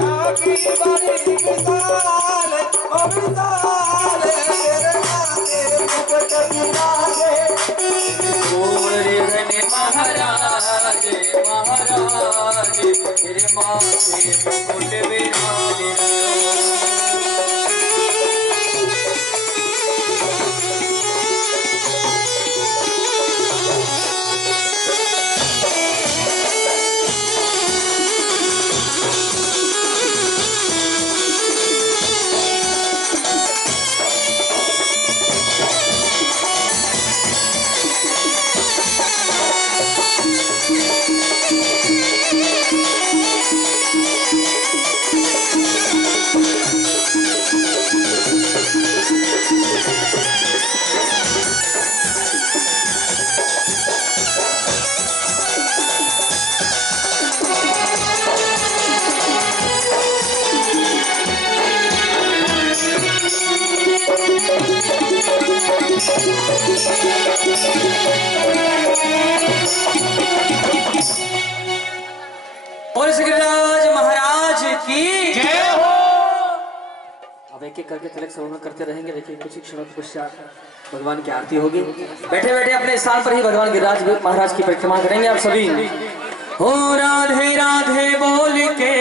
महाराज मेरे माथे मुकुट विराजे रहो महाराज महाराज मेरे माथे मुकुट विराजे और इस गिरिराज महाराज की जय हो। अब एक एक करके तिलक श्रवण करते रहेंगे। देखिए कुछ ही क्षणों के पश्चात भगवान की आरती होगी। बैठे बैठे अपने स्थान पर ही भगवान गिरिराज महाराज की परिक्रमा करेंगे आप सभी। हो राधे राधे बोल के